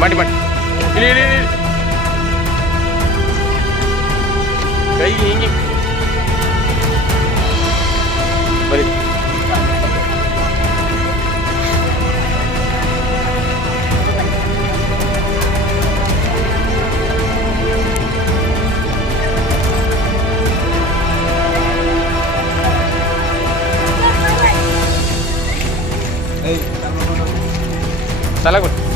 ಮಾಡಿ ಮಾಡಿ ಇಲ್ಲಿ ಕೈ ಹಿಂಗೆ ಬರೀ salah gue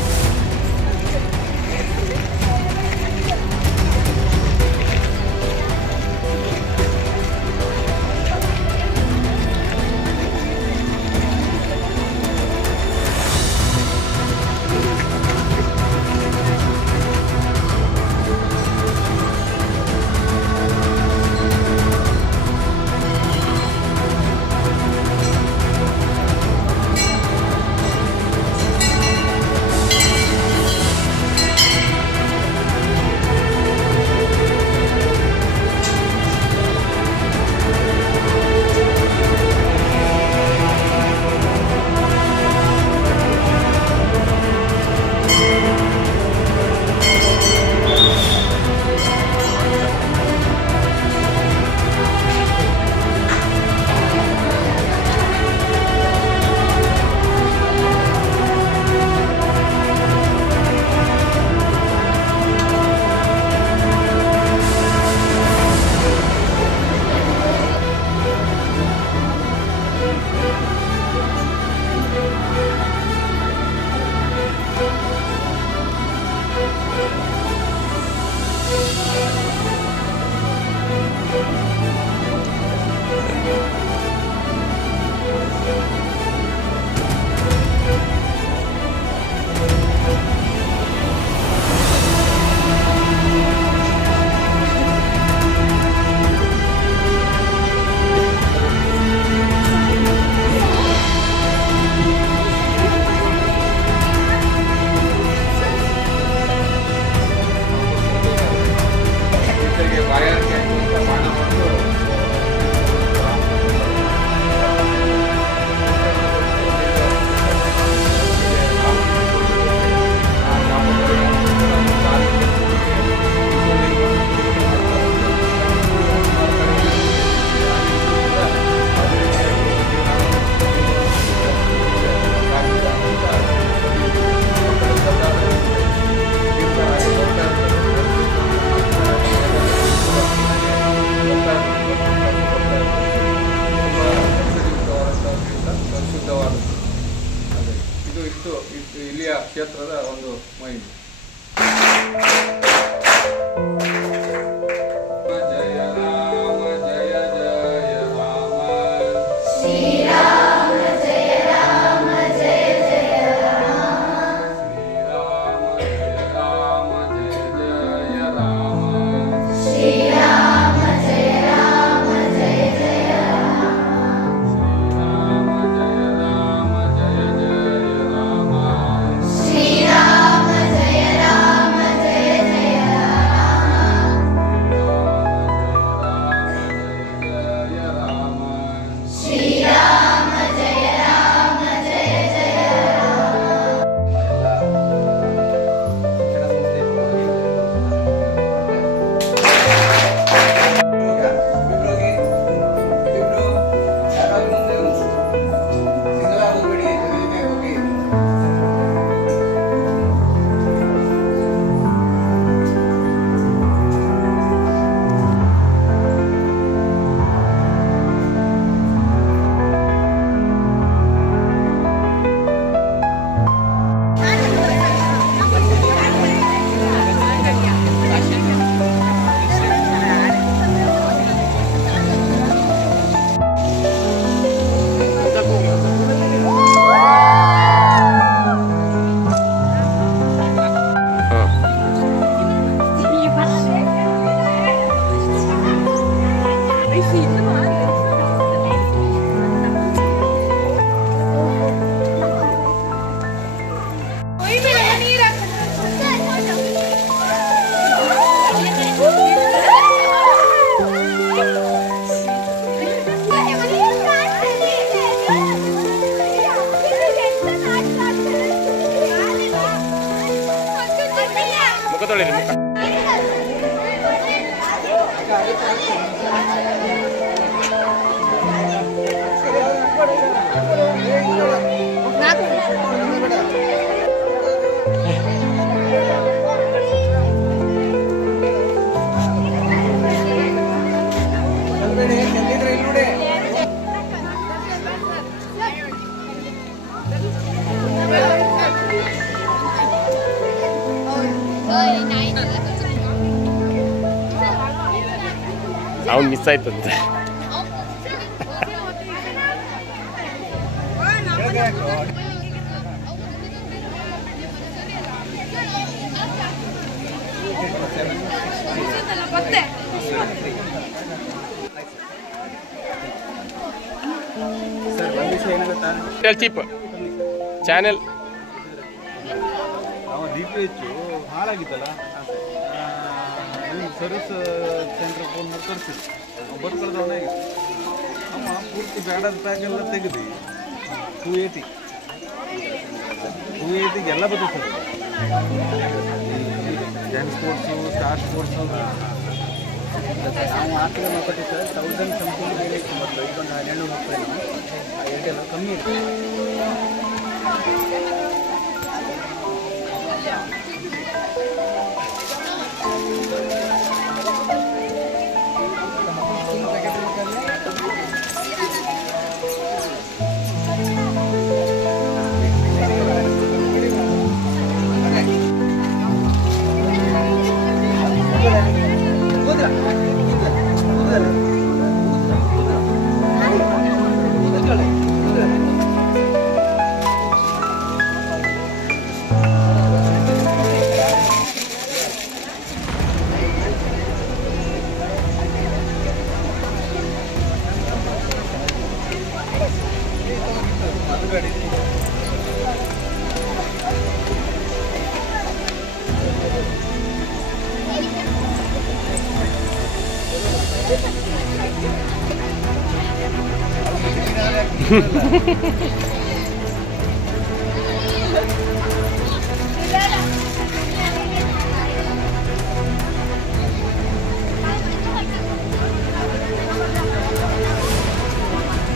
ಅವ್ನು ಮಿಸ್ ಆಯ್ತಂತೆ. ಚೀಪ್ ಚಾನೆಲ್ DPH ಹಾಳಾಗಿತ್ತಲ್ಲ, ಸರ್ವಿಸ್ ಸೆಂಟ್ರ್ ಫೋನ್ ಮಾಡಿ ತರಿಸಿದ್ದು ಬರ್ಕಳ್ದವನಾಗಿತ್ತು. ಅಮ್ಮ ಪೂರ್ತಿ ಬ್ಯಾಡದ ಪ್ಯಾಕೆಲ್ಲ ತೆಗೆದು 280 ಎಲ್ಲ ಬರ್ತದೆ ಸರ್. ಜೆನ್ ಸ್ಪೋರ್ಟ್ಸು, ಸ್ಟಾರ್ ಸ್ಪೋರ್ಟ್ಸು ನಾವು ಆ ಕಡೆ ಮಾತಾಡಿ ಸರ್ 1000 ಸಮಥಿಂಗ್ ಬೇರೆ ಇತ್ತು. ಮತ್ತು ಇದೊಂದು 1230 ಎರಡೆಲ್ಲ ಕಮ್ಮಿ ಇತ್ತು.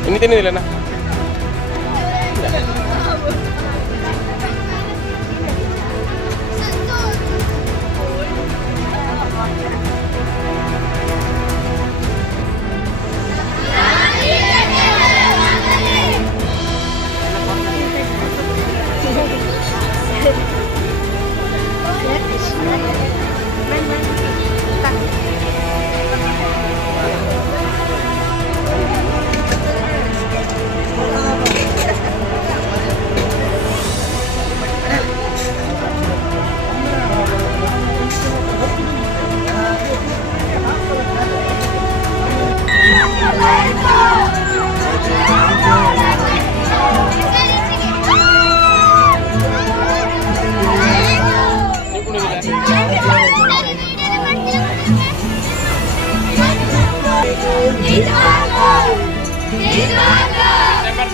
ini tiene Lena.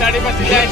साड़ी बस इधर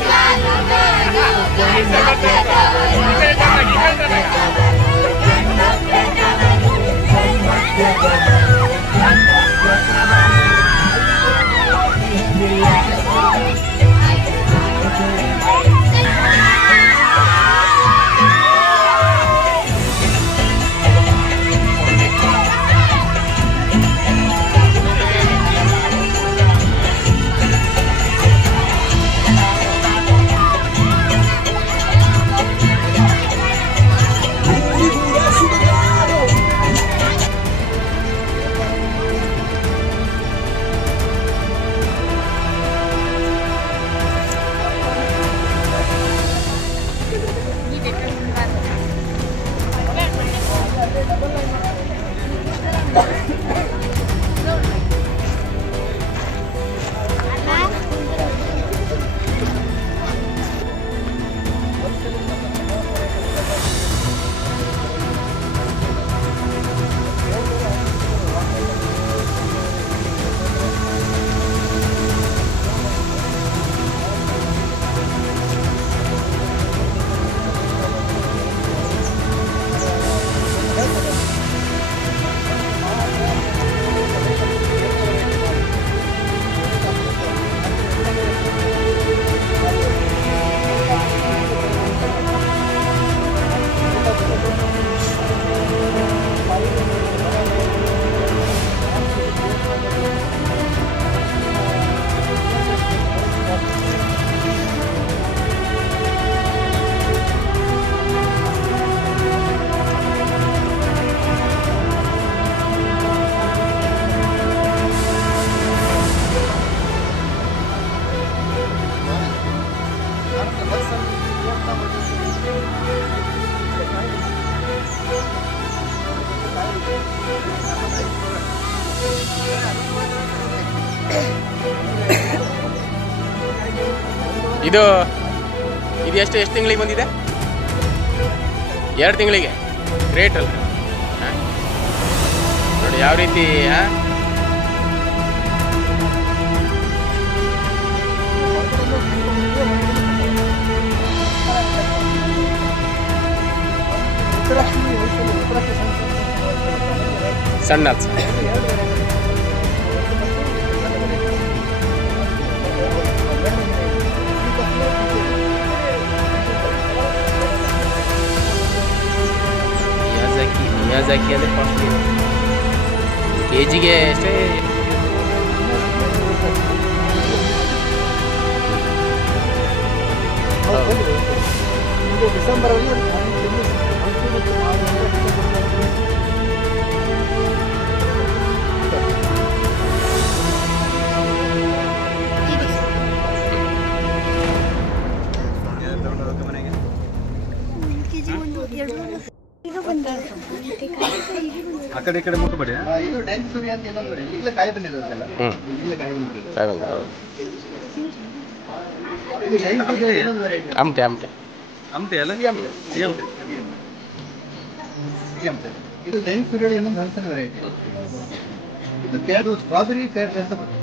ಇದು ಇದು ಎಷ್ಟು ತಿಂಗಳಿಗೆ ಬಂದಿದೆ? 2 ತಿಂಗಳಿಗೆ. ಗ್ರೇಟ್ ಅಲ್ಲ ನೋಡಿ ಯಾವ ರೀತಿ. ಸಣ್ಣ ಮಿಯಾಜಾಕಿ ಅಂದರೆ ಕಾಸ್ಟ್ಲಿ. ಕೆಜಿಗೆ ಅಷ್ಟೇ. ಡಿಸೆಂಬರಲ್ಲಿ ಆ ಕಡೆ ಈ ಕಡೆ ಮುಟ್ಟಬೇಡಿ. ಇದು ಡ್ಯಾನ್ಸ್ ಸುರಿ ಅಂತ ಏನಂದ್ರೆ ಇಲ್ಲೇ ಕಾಯಿ ಬಂದಿರೋದಲ್ಲ. ಇಲ್ಲೇ ಕಾಯಿ ಬಂದಿರೋದು. ಆಮ್ಟೆ ಆಮ್ಟೆ ಆಮ್ಟೆ ಅಲ್ಲ? ಇದು ಡ್ಯಾನ್ಸ್ ಸುರಿ ಏನೋ ಮೆಣಸಿನ ವೆರೈಟಿ. ಇದು ಪೇರು ಸ್ಟ್ರಾಬೆರಿ ಪೇರು ಅಂತ ಬರುತ್ತೆ.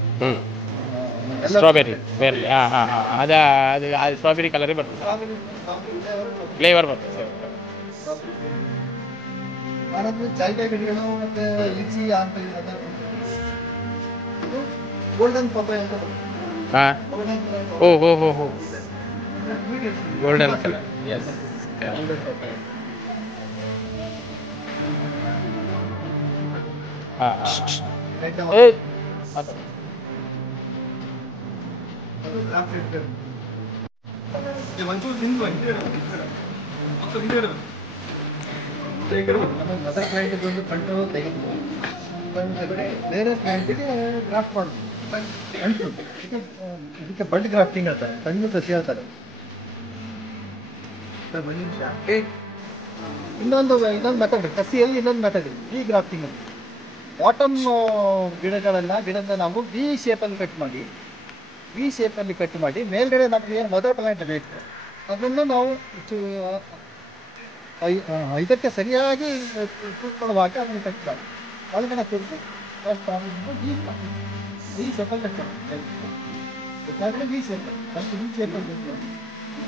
ಸ್ಟ್ರಾಬೆರಿ ಬೇರೆ. ಅದು ಸ್ಟ್ರಾಬೆರಿ ಕಲರೇ ಬರ್ತದೆ, ಫ್ಲೇವರ್ ಬರ್ತದೆ. ಚಾಯ್ಕಾಯಿ ಗಿಡಗಳು ಮತ್ತೆ ಲಿಚಿ ಅಂತ ಗೋಲ್ಡನ್ ಪಪ್ಪಾಯ ಅಂತ golden colour. Yes mother client ಒಂದು ಕಂಟು ತೆಗೆದು ಬೇರೆ ಕ್ಲೈಂಟಿಗೆ ಗ್ರಾಫ್ಟ್ ಮಾಡೋದು. ಇದಕ್ಕೆ ಬಡ್ ಗ್ರಾಫ್ಟಿಂಗ್ ಹೇಳ್ತಾರೆ, ಸಣ್ಣ ಸಸಿ ಹೇಳ್ತಾರೆ. ಇನ್ನೊಂದು ಮೆಥಡ್, ಕಸಿಯಲ್ಲಿ ಇನ್ನೊಂದು ಮೆಥಡ್ ಇದೆ, ವಿ ಗ್ರಾಫ್ಟಿಂಗ್ ಅಂತ. ಬಾಟಮ್ ಗಿಡದ ನಾವು ವಿ ಶೇಪಲ್ಲಿ ಕಟ್ ಮಾಡಿ ಮೇಲ್ಗಡೆ ನಮಗೆ ಏನು ಮದರ್ ಪ್ಲಾಂಟ್ ಬೇಕು ಅದನ್ನು ನಾವು ಇದಕ್ಕೆ ಸರಿಯಾಗಿ ಮಾಡುವಾಗ ಅದನ್ನು ಕಟ್ತಾರೆ. ಒಳಗಡೆ ತೆಗೆದು ಈ ಶೇಪಲ್ಲಿ ಕಟ್ತಾರೆ. ಬೇಕಾದ್ರೆ V shape first V shape ಅಂತ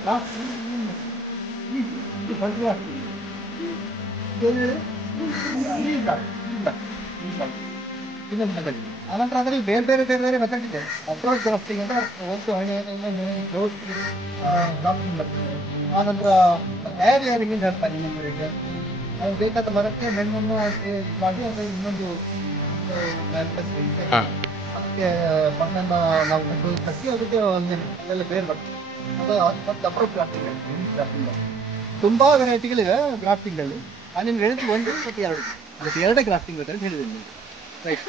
ಲಾಸ್ಟ್ ಫಸ್ಟ್ ಇನ್ನೊಂದು ಮೆಥಡ್. ಆನಂತರ ಅದರಲ್ಲಿ ಬೇರೆ ಬೇರೆ ಬೇರೆ ಬೇರೆ ಮೆಥಡ್ ಇದೆ. ಅಪ್ರೋಚ್ ಗ್ರಾಫ್ಟಿಂಗ್ ಅಂತ ಒಂದು ಗ್ರಾಫ್ಟಿಂಗ್ ಬರ್ತದೆ. ಆನಂತರ ಏರ್ ಏರಿಂಗ್ ಅಂತ ಹೇಳ್ತಾರೆ ಇನ್ನೊಂದು. ಅದು ಬೇಕಾದ ಮರಕ್ಕೆ ಮೆಣ್ಣನ್ನು ಮಾಡಿ ಅದು ಇನ್ನೊಂದು ಅದಕ್ಕೆ ಮಣ್ಣನ್ನು ನಾವು ಕಟ್ಟಿ ಅದಕ್ಕೆ ಅಲ್ಲೆಲ್ಲ ಬೇರೆ ಬರ್ತದೆ. ಅದು ಮತ್ತೆ ಅಪ್ರೋಚ್ ಗ್ರಾಫ್ಟಿಂಗ್ ತುಂಬಾ ವೆರೈಟಿಗಳಿವೆ ಗ್ರಾಫ್ಟಿಂಗ್ ಅಲ್ಲಿ. ನಾನು ನಿಮ್ಗೆ ಹೇಳಿದ್ದು 1 ಮತ್ತು 2 ಅದಕ್ಕೆ 2 ಗ್ರಾಫ್ಟಿಂಗ್ ಬೇಕಾದ್ರೆ ಹೇಳಿದ್ದೀನಿ ನಿಮಗೆ. ರೈಟ್.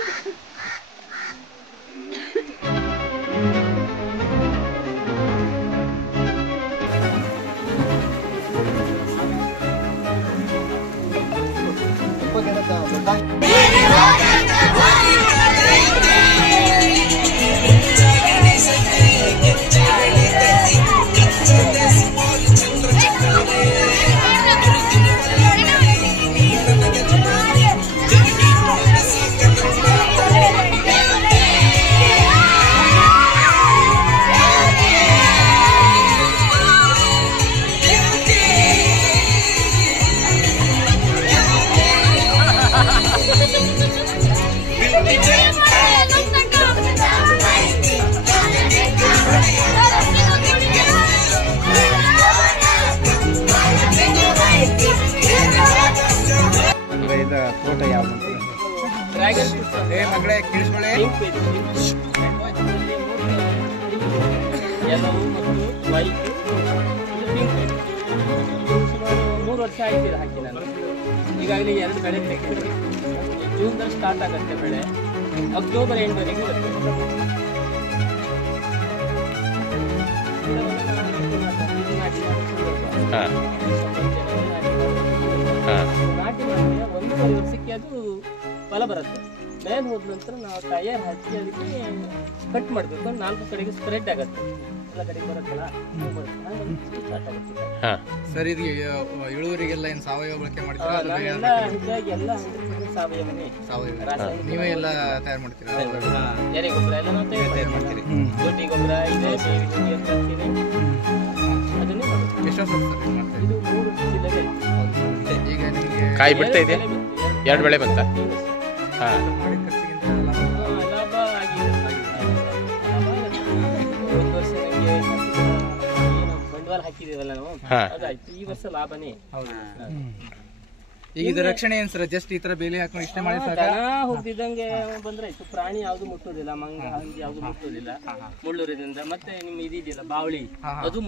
ಫೋಟೋ ಯಾವ್ದು ಡ್ರ್ಯಾಗನ್ ಮಗಳೇ ಕೇಳಿಸ್ಕೊಳ್ಳಿ. ಎಲ್ಲವೂ ಮತ್ತು ವೈಟ್ ಪಿಂಕ್. ಸುಮಾರು 3 ವರ್ಷ ಆಯ್ತು ಹಾಕಿ ನಾನು. ಈಗಾಗಲೇ 2 ಬೆಳೆ ತೆಗೆದು ಜೂನ್ದಲ್ಲಿ ಸ್ಟಾರ್ಟ್ ಆಗುತ್ತೆ ಬೆಳೆ, ಅಕ್ಟೋಬರ್ ಎಂಡ್ವರೆಗೂ ಇರುತ್ತೆ. ನಾಟಿ ಮಾಡಿದ್ರೆ 1.5 ವರ್ಷಕ್ಕೆ ಅದು ಫಲ ಬರುತ್ತೆ. ಮೇಲೆ ಹೋದ ನಂತರ ನಾವು ಟೈರ್ ಹಾಕಿ ಅದಕ್ಕೆ ಕಟ್ ಮಾಡಬೇಕು. 4 ಕಡೆಗೆ ಸ್ಪ್ರೆಡ್ ಆಗುತ್ತೆ, ಎಲ್ಲ ಕಡೆಗೆ ಬರುತ್ತಲ್ಲ ಸ್ಟಾರ್ಟ್ ಆಗುತ್ತೆ. ಸರ್, ಇದು ಇಳುವರಿಗೆಲ್ಲ ಏನು ಸಾವಯವ ಬಳಕೆ ಮಾಡ್ತೀರಾ? ನಾವೆಲ್ಲ ಹೆಚ್ಚಾಗಿ ಎಲ್ಲ 100% ಸಾವಯವನೇ. ನೀವೇ ಎಲ್ಲ ತಯಾರು ಮಾಡ್ತೀರಾ? ಎರೆ ಗೊಬ್ಬರ ಎಲ್ಲ ನಾವು ತಯಾರು ಮಾಡ್ತೀರಿ. ದೊಡ್ಡಿ ಗೊಬ್ಬರ ಇದೆ, ಬೇವಿನ ಅಂತ ಇದೆ, ಅದನ್ನೇ ಮಾಡೋದು. ಎಷ್ಟು ವರ್ಷ ಇದು 3 ಚೀಲವೇ. ಈಗ ನಿಮಗೆ ಕಾಯಿ ಬಿಡ್ತಾ ಇದೆ, 2 ಬೆಳೆ ಬಂತ. ಲಾಭ ಆಗಿದೆ. ಒಂದು ವರ್ಷ ನನಗೆ ಏನು ಬಂಡವಾಳ ಹಾಕಿದೀವಲ್ಲ ನಾವು, ಅದಾಯ್ತು. ಈ ವರ್ಷ ಲಾಭನೇ. ಈಗ ಇದು ರಕ್ಷಣೆ ಏನ್ ಸರ್? ಜಸ್ಟ್ ಈ ತರ ಬೇಲಿ ಹಾಕೊಂಡು ಇಷ್ಟೇ ಮಾಡಿ ಸಾಕ? ದನ ಹೋಗ್ತಿದ್ದಂಗೆ ಬಂದ್ರೆ ಆಯ್ತು. ಪ್ರಾಣಿ ಯಾವ್ದು ಮುಟ್ಟೋದಿಲ್ಲ, ಮಂಗ ಹಂದಿ ಯಾವ್ದು ಮುಟ್ಟೋದಿಲ್ಲ ಮುಳ್ಳುರಿದಿಂದ. ಮತ್ತೆ ನಿಮ್ ಇದಿದೆಯಲ್ಲ ಬಾವಳಿ, ಅದು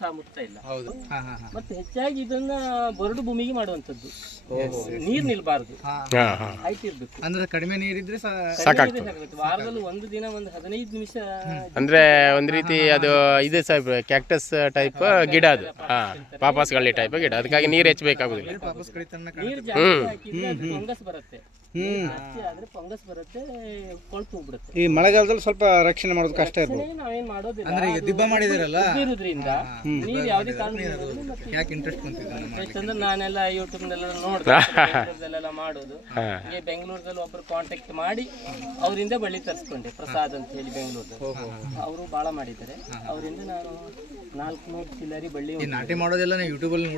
ಸಹ ಮುಟ್ತಾ ಇಲ್ಲ. ಮತ್ತೆ ಹೆಚ್ಚಾಗಿ ಇದನ್ನ ಬರಡು ಭೂಮಿಗೆ ಮಾಡುವಂತದ್ದು. ನೀರ್ ನಿಲ್ಬಾರ್ದು, ಹೈಟ್ ಇರ್ಬೇಕು. ಅಂದ್ರೆ ಕಡಿಮೆ ನೀರಿದ್ರೆ ವಾರದಲ್ಲಿ 1 ದಿನ 15 ನಿಮಿಷ. ಅಂದ್ರೆ ಒಂದ್ ರೀತಿ ಅದು ಇದೆ ಸರ್, ಕ್ಯಾಕ್ಟಸ್ ಟೈಪ್ ಗಿಡ ಅದು. ಪಾಪಾಸ್ ಗಳ್ಳಿ ಟೈಪ್ ಗಿಡ, ಅದಕ್ಕಾಗಿ ನೀರು ಹೆಚ್ಚಬೇಕಾಗುದಿಲ್ಲ. ನೀರು ಜಾಸ್ತಿ ಹಾಕಿದ್ರೆ ಅದು ಫಂಗಸ್ ಬರುತ್ತೆ. ಜಾಸ್ತಿ ಆದ್ರೆ ಫಂಗಸ್ ಬರುತ್ತೆ, ಕೊಳ್ತು ಹೋಗ್ಬಿಡುತ್ತೆ. ಈ ಮಳೆಗಾಲದಲ್ಲಿ ಸ್ವಲ್ಪ ರಕ್ಷಣೆ ಮಾಡೋದು ಕಷ್ಟ ಇರ್ತದೆ. ನಾವೇನ್ ಮಾಡೋದಿಲ್ಲ, ಅಂದ್ರೆ ಈಗ ದಿಬ್ಬ ಮಾಡಿದಿರಲ್ಲ ಇರೋದ್ರಿಂದ ನೀರು ಯಾವುದೇ ಕಾರಣ ಯಾಕೆ ಇಂಟ್ರೆಸ್ಟ್ ಬಂತಿದೆ ಅಂದ್ರೆ ನಾನೆಲ್ಲ ಯೂಟ್ಯೂಬ್ನೆಲ್ಲ ನೋಡ್ದೆಲ್ಲ ಮಾಡೋದು. ಹೀಗೆ ಬೆಂಗಳೂರಲ್ಲಿ ಒಬ್ರು ಕಾಂಟ್ಯಾಕ್ಟ್ ಮಾಡಿ ಅವರಿಂದ ಬಳ್ಳಿ ತರಿಸ್ಕೊಂಡೆ. ಪ್ರಸಾದ್ ಅಂತ ಹೇಳಿ ಬೆಂಗಳೂರಲ್ಲಿ, ಅವರು ಬಹಳ ಮಾಡಿದ್ದಾರೆ. ಅವರಿಂದ ನಾನು 400 ಚಿಲ್ಲರಿ ಬಳ್ಳಿ ನಾಟಿ ಮಾಡೋದೆಲ್ಲ ಯೂಟ್ಯೂಬ್ ಅಲ್ಲಿ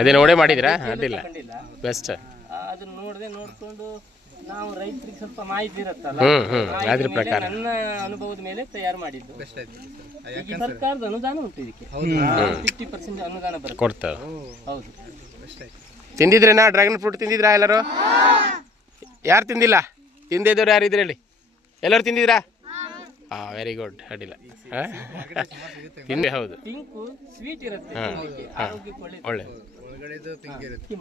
ಅದೇ ನೋಡೇ ಮಾಡಿದ್ರಾ? ಅದಿಲ್ಲ ಬೆಸ್ಟ್. ಅದನ್ನ ನೋಡ್ಕೊಂಡು ನಾವು ರೈತರಿಗೆ ಸ್ವಲ್ಪ ಮಾಹಿತಿ ಇರುತ್ತಲ್ಲ, ಅದ್ರ ಪ್ರಕಾರ ನನ್ನ ಅನುಭವದ ಮೇಲೆ ತಯಾರು ಮಾಡಿದ್ದು. ಈಗ ಸರ್ಕಾರದ ಅನುದಾನ ಉಂಟು ಇದಕ್ಕೆ, 50% ಅನುದಾನ ಬರುತ್ತೆ, ಕೊಡ್ತಾರೆ. ಹೌದು. ತಿಂದಿದ್ರೇನಾ ಡ್ರ್ಯಾಗನ್ ಫ್ರೂಟ್? ತಿಂದಿದ್ರಾ ಎಲ್ಲರೂ? ಯಾರು ತಿಂದಿಲ್ಲ? ತಿಂದಿದ್ದವ್ರು ಯಾರು ಇದ್ರಿ ಹೇಳಿ? ಎಲ್ಲರೂ ತಿಂದಿದ್ರಾ? Very good. ಅಡ್ಡಿಲ್ಲ, ತಿಂದೆ. ಹೌದು, ಪಿಂಕು ಸ್ವೀಟ್ ಇರುತ್ತೆ, ಆರೋಗ್ಯಕ್ಕೆ ಒಳ್ಳೆ.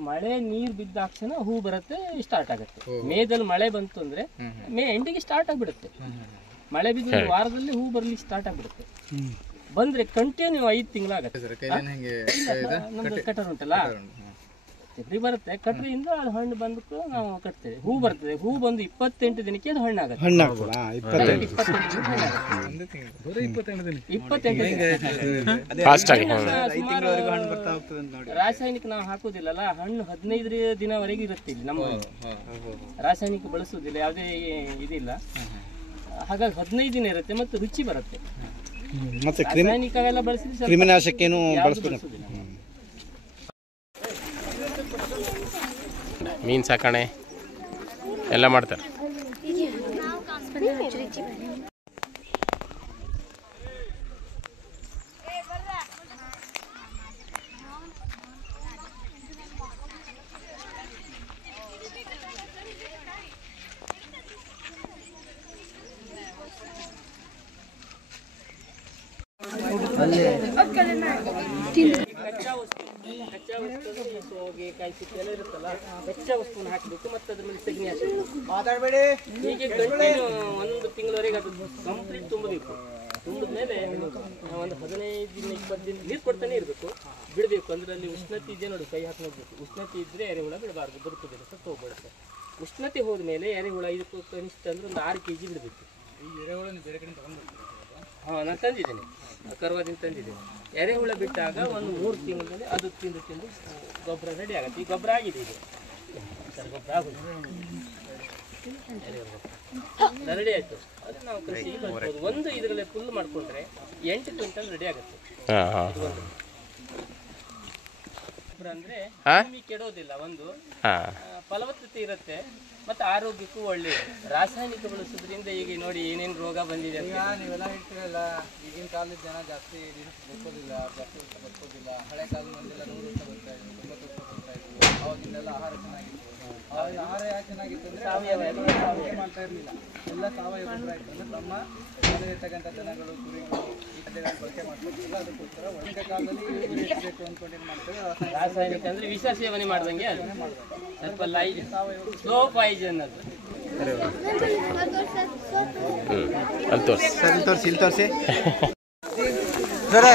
ಮಳೆ ನೀರ್ ಬಿದ್ದಾಕ್ಷಣ ಹೂ ಬರುತ್ತೆ, ಸ್ಟಾರ್ಟ್ ಆಗುತ್ತೆ. ಮೇದಲ್ಲಿ ಮಳೆ ಬಂತು ಅಂದ್ರೆ ಮೇ ಎಂಡಿಗೆ ಸ್ಟಾರ್ಟ್ ಆಗ್ಬಿಡುತ್ತೆ. ಮಳೆ ಬಿದ್ದ ವಾರದಲ್ಲಿ ಹೂ ಬರ್ಲಿಕ್ಕೆ ಸ್ಟಾರ್ಟ್ ಆಗ್ಬಿಡುತ್ತೆ. ಬಂದ್ರೆ ಕಂಟಿನ್ಯೂ 5 ತಿಂಗಳಾಗತ್ತೆ. ನಮ್ದು ಕಟರ್ ಉಂಟಲ್ಲ, ಚಕ್ರಿ ಬರುತ್ತೆ, ಕಟ್ರಿಯಿಂದ ಅದು ಹಣ್ಣು ಬಂದ್ಬಿಟ್ಟು ನಾವು ಕಟ್ತೇವೆ. ಹೂ ಬರ್ತದೆ, ಹೂ ಬಂದು 28 ದಿನಕ್ಕೆ ಅದು ಹಣ್ಣಾಗುತ್ತೆ. 28 ರಾಸಾಯನಿಕ ನಾವು ಹಾಕುದಿಲ್ಲಲ್ಲ, ಹಣ್ಣು 15 ದಿನವರೆಗೆ ಇರುತ್ತೆ ಇಲ್ಲಿ ನಮ್ಮ. ರಾಸಾಯನಿಕ ಬಳಸುವುದಿಲ್ಲ, ಯಾವುದೇ ಇದಿಲ್ಲ. ಹಾಗಾಗಿ 15 ದಿನ ಇರುತ್ತೆ ಮತ್ತು ರುಚಿ ಬರುತ್ತೆ. ಮತ್ತೆ ರಾಸಾಯನಿಕ ಎಲ್ಲ ಬಳಸಿದ್ರೆ ಕ್ರಿಮಿನಾಶಕೇನು ಬಳಸ್ಬೇಕು? ಮೀನು ಸಾಕಣೆ ಎಲ್ಲ ಮಾಡ್ತಾರೆ. ಕಚ್ಚಾ ವಸ್ತು ಸೋಗೆ ಕಾಯಿ ಸಿಪ್ಪೆ ಎಲ್ಲ ಇರುತ್ತಲ್ಲ, ಕಚ್ಚಾ ವಸ್ತುವನ್ನು ಹಾಕಬೇಕು ಮತ್ತು ಅದ್ರ ಮೇಲೆ ಸಗಣಿ ಹಾಕಬೇಕು. ಹೀಗೆ ಕಂಟಿನ್ಯೂ 1 ತಿಂಗಳವರೆಗೆ ಅದು ಕಂಪ್ಲೀಟ್ ತುಂಬಬೇಕು. ತುಂಬಿದ ಮೇಲೆ ಒಂದು 15 ದಿನ 20 ದಿನ ನೀರು ಕೊಡ್ತಾನೆ ಇರಬೇಕು, ಬಿಡಬೇಕು. ಅಂದ್ರೆ ಅಲ್ಲಿ ಉಷ್ಣತೆ ಇದೆ ನೋಡಿ, ಕೈ ಹಾಕಿ ನೋಡ್ಬೇಕು. ಉಷ್ಣತೆ ಇದ್ದರೆ ಎರೆಹುಳ ಬಿಡಬಾರ್ದು, ಬದುಕುದಿಲ್ಲ, ಸತ್ತು ಹೋಗ್ಬಿಡುತ್ತೆ. ಉಷ್ಣತೆ ಹೋದ ಮೇಲೆ ಎರೆಹುಳ ಇದಕ್ಕೂ ಕನಿಷ್ಠ ಅಂದ್ರೆ ಒಂದು 6 kg ಬಿಡಬೇಕು. ಈ ಎರೆಹುಳ ಬೇರೆ ಕಡೆ ತಗೊಂಡ್ಬರ್ತೀವಿ? ಹಾಂ, ನಾನು ತಂದಿದ್ದೇನೆ, ಕರ್ವಾದಿಂದ ತಂದಿದ್ದೇನೆ. ಎರೆಹುಳ ಬಿಟ್ಟಾಗ ಒಂದು 3 ತಿಂಗಳಲ್ಲಿ ಅದು ತಿಂದು ಗೊಬ್ಬರ ರೆಡಿ ಆಗುತ್ತೆ. ಈ ಗೊಬ್ಬರ ಆಗಿದೆ, ಇದು ಸರ್ ಗೊಬ್ಬರ ಆಗುದು ರೆಡಿ ಆಯಿತು. ಅದು ನಾವು ಕೃಷಿಗೆ ಬಳಸ್ಬೋದು. ಒಂದು ಇದರಲ್ಲಿ ಫುಲ್ ಮಾಡಿಕೊಂಡ್ರೆ 8 ಕ್ವಿಂಟಲ್ ರೆಡಿ ಆಗುತ್ತೆ. ಗೊಬ್ಬರ ಅಂದರೆ ಭೂಮಿ ಕೆಡೋದಿಲ್ಲ, ಒಂದು ಫಲವತ್ತತೆ ಇರುತ್ತೆ ಮತ್ತು ಆರೋಗ್ಯಕ್ಕೂ ಒಳ್ಳೆಯದು. ರಾಸಾಯನಿಕ ಬಳಸೋದ್ರಿಂದ ಈಗ ನೋಡಿ ಏನೇನು ರೋಗ ಬಂದಿದೆ ಅಂತ. ನೀವೆಲ್ಲ ಹೇಳ್ತೀರಲ್ಲ, ಈಗಿನ ಕಾಲದ ಜನ ಜಾಸ್ತಿ ಬದುಕೋದಿಲ್ಲ, ಜಾಸ್ತಿ ವರ್ಷ ಬದುಕೋದಿಲ್ಲ. ಹಳೆ ಕಾಲದ ಮಂದಿಲ್ಲ 100 ವರ್ಷ ಬರ್ತಾ ಇದ್ರು, 90 ವರ್ಷ ಬರ್ತಾ ಇದ್ರು. ಅವಾಗಿಂದೆಲ್ಲ ಆಹಾರ ಚೆನ್ನಾಗಿತ್ತು. ಆಹಾರ ಯಾಕೆ ಚೆನ್ನಾಗಿತ್ತು ಅಂದರೆ ಸಾವಯವ ಮಾಡ್ತಾ ಇರಲಿಲ್ಲ, ಎಲ್ಲ ಸಾವಯವ ಗೊಬ್ಬರ ಇತ್ತು. ಅಂದರೆ ನಮ್ಮ ಮನೆಯಲ್ಲಿರ್ತಕ್ಕಂಥ ದನಗಳು, ಕುರಿಗಳು ಈ ಕಡೆಗಳು ಬಳಕೆ ಮಾಡ್ತಿರ್ತಿಲ್ಲ. ಅದಕ್ಕೋಸ್ಕರ ಒಳ್ಳೆ ಕಾಲದಲ್ಲಿ ಬೇಕು ಅಂದ್ಕೊಂಡು ಏನು ಮಾಡ್ತಾರೆ, ರಾಸಾಯನಿಕ ಅಂದರೆ ವಿಷ ಸೇವನೆ ಮಾಡ್ದಂಗೆ ಅದು ಸ್ವಲ್ಪ ಸ್ಲೋ ಪಾಯ್ಸನ್ ಅದು. ಇಲ್ಲಿ ತೋರಿಸಿ ಸರ್,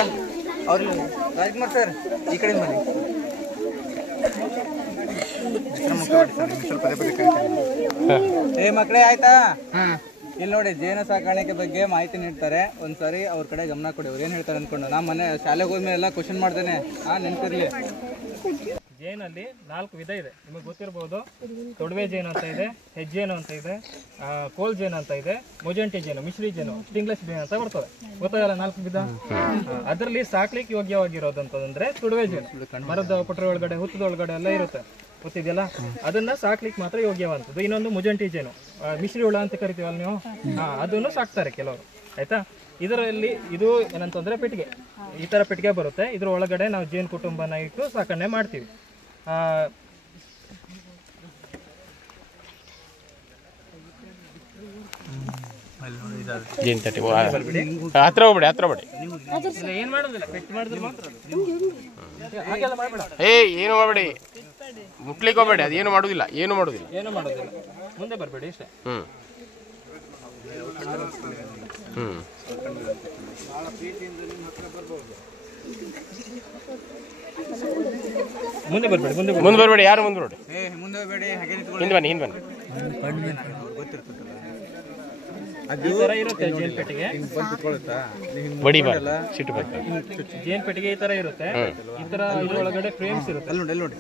ಅವ್ರು ರಾಜ್ಕುಮಾರ್ ಸರ್ ಈ ಕಡೆ ಬನ್ನಿ. ಸ್ವಲ್ಪ ಪದೇ ಏ ಮಕ್ಕಳೇ ಆಯ್ತಾ? ಇಲ್ಲಿ ನೋಡಿ, ಜೇನು ಸಾಕಾಣಿಕೆ ಬಗ್ಗೆ ಮಾಹಿತಿ ನೀಡ್ತಾರೆ. ಒಂದ್ಸರಿ ಅವ್ರ ಕಡೆ ಗಮನ ಕೊಡಿ, ಅವ್ರು ಏನು ಹೇಳ್ತಾರೆ ಅಂದ್ಕೊಂಡು. ನಾ ಮನೆ ಶಾಲೆಗೆ ಹೋದ್ಮೇಲೆ ಎಲ್ಲ ಕ್ವಶನ್ ಮಾಡ್ತೇನೆ, ನೆನಪಿರ್ಲಿ. ಜೇನಲ್ಲಿ 4 ವಿಧ ಇದೆ, ನಿಮಗೆ ಗೊತ್ತಿರ್ಬೋದು. ತೊಡವೆ ಜೇನು ಅಂತ ಇದೆ, ಹೆಜ್ಜೇನು ಅಂತ ಇದೆ, ಕೋಲ್ ಜೇನು ಅಂತ ಇದೆ, ಮೊಜೆಂಟಿ ಜೇನು, ಮಿಶ್ರಿ ಜೇನು, ಇಂಗ್ಲಿಷ್ ಜೇನು ಅಂತ ಬರ್ತದೆ. ಗೊತ್ತಾಗಲ್ಲ 4 ವಿಧ. ಅದರಲ್ಲಿ ಸಾಕ್ಲಿಕ್ಕೆ ಯೋಗ್ಯವಾಗಿರೋದಂತಂದ್ರೆ ತೊಡವೆ ಜೇನು. ಮರದ ಪುಟ್ರ ಒಳಗಡೆ, ಹುತ್ತದ ಒಳಗಡೆ ಎಲ್ಲ ಇರುತ್ತೆ, ಗೊತ್ತಿದೆಯಲ್ಲ, ಅದನ್ನ ಸಾಕ್ಲಿಕ್ಕೆ ಮಾತ್ರ ಯೋಗ್ಯವಂತದ್ದು. ಇನ್ನೊಂದು ಮೊಜೆಂಟಿ ಜೇನು, ಮಿಶ್ರಿ ಹುಳ ಅಂತ ಕರಿತೀವಲ್ಲ ನೀವು, ಅದನ್ನು ಸಾಕ್ತಾರೆ ಕೆಲವರು, ಆಯ್ತಾ. ಇದರಲ್ಲಿ ಇದು ಏನಂತಂದ್ರೆ ಪೆಟ್ಟಿಗೆ, ಈ ತರ ಪೆಟ್ಟಿಗೆ ಬರುತ್ತೆ. ಇದ್ರ ಒಳಗಡೆ ನಾವು ಜೇನು ಕುಟುಂಬನ ಇಟ್ಟು ಸಾಕಣೆ ಮಾಡ್ತೀವಿ. ಜೇನು ತಟ್ಟಿ ಹತ್ರ ಹೋಗ್ಬೇಡಿ, ಏನು ಮಾಡೋದಿಲ್ಲ, ಪೆಟ್ಟು ಮಾಡಿದ್ರೆ ಮಾತ್ರ. ಏನು ಮಾಡಬೇಡಿ, ಮುಟ್ಲಿಕ್ಕೆ ಹೋಗ್ಬೇಡಿ, ಅದೇನು ಮಾಡೋದಿಲ್ಲ, ಏನು ಮಾಡೋದಿಲ್ಲ. ಮುಂದೆ ಬರಬೇಡಿ ಇಷ್ಟೇ. ಮುಂದೆ ಬರಬೇಡಿ, ಯಾರು ಮುಂದೆ ಬರಬೇಡಿ, ಹಿಂದೆ ಬನ್ನಿ. ಈ ತರ ಇರುತ್ತೆ ಜೇನು ಪೆಟ್ಟಿಗೆ, ಬಡಿ ಬರಲ್ಲ, ಸಿಟ್ಟು ಬರ್ತದೆ. ಜೇನು ಪೆಟ್ಟಿಗೆ ಈ ತರ ಇರುತ್ತೆ. ಈ ತರ ಇದ್ರೊಳಗಡೆ ಫ್ರೇಮ್ಸ್ ಇರುತ್ತೆ, ನೋಡಿ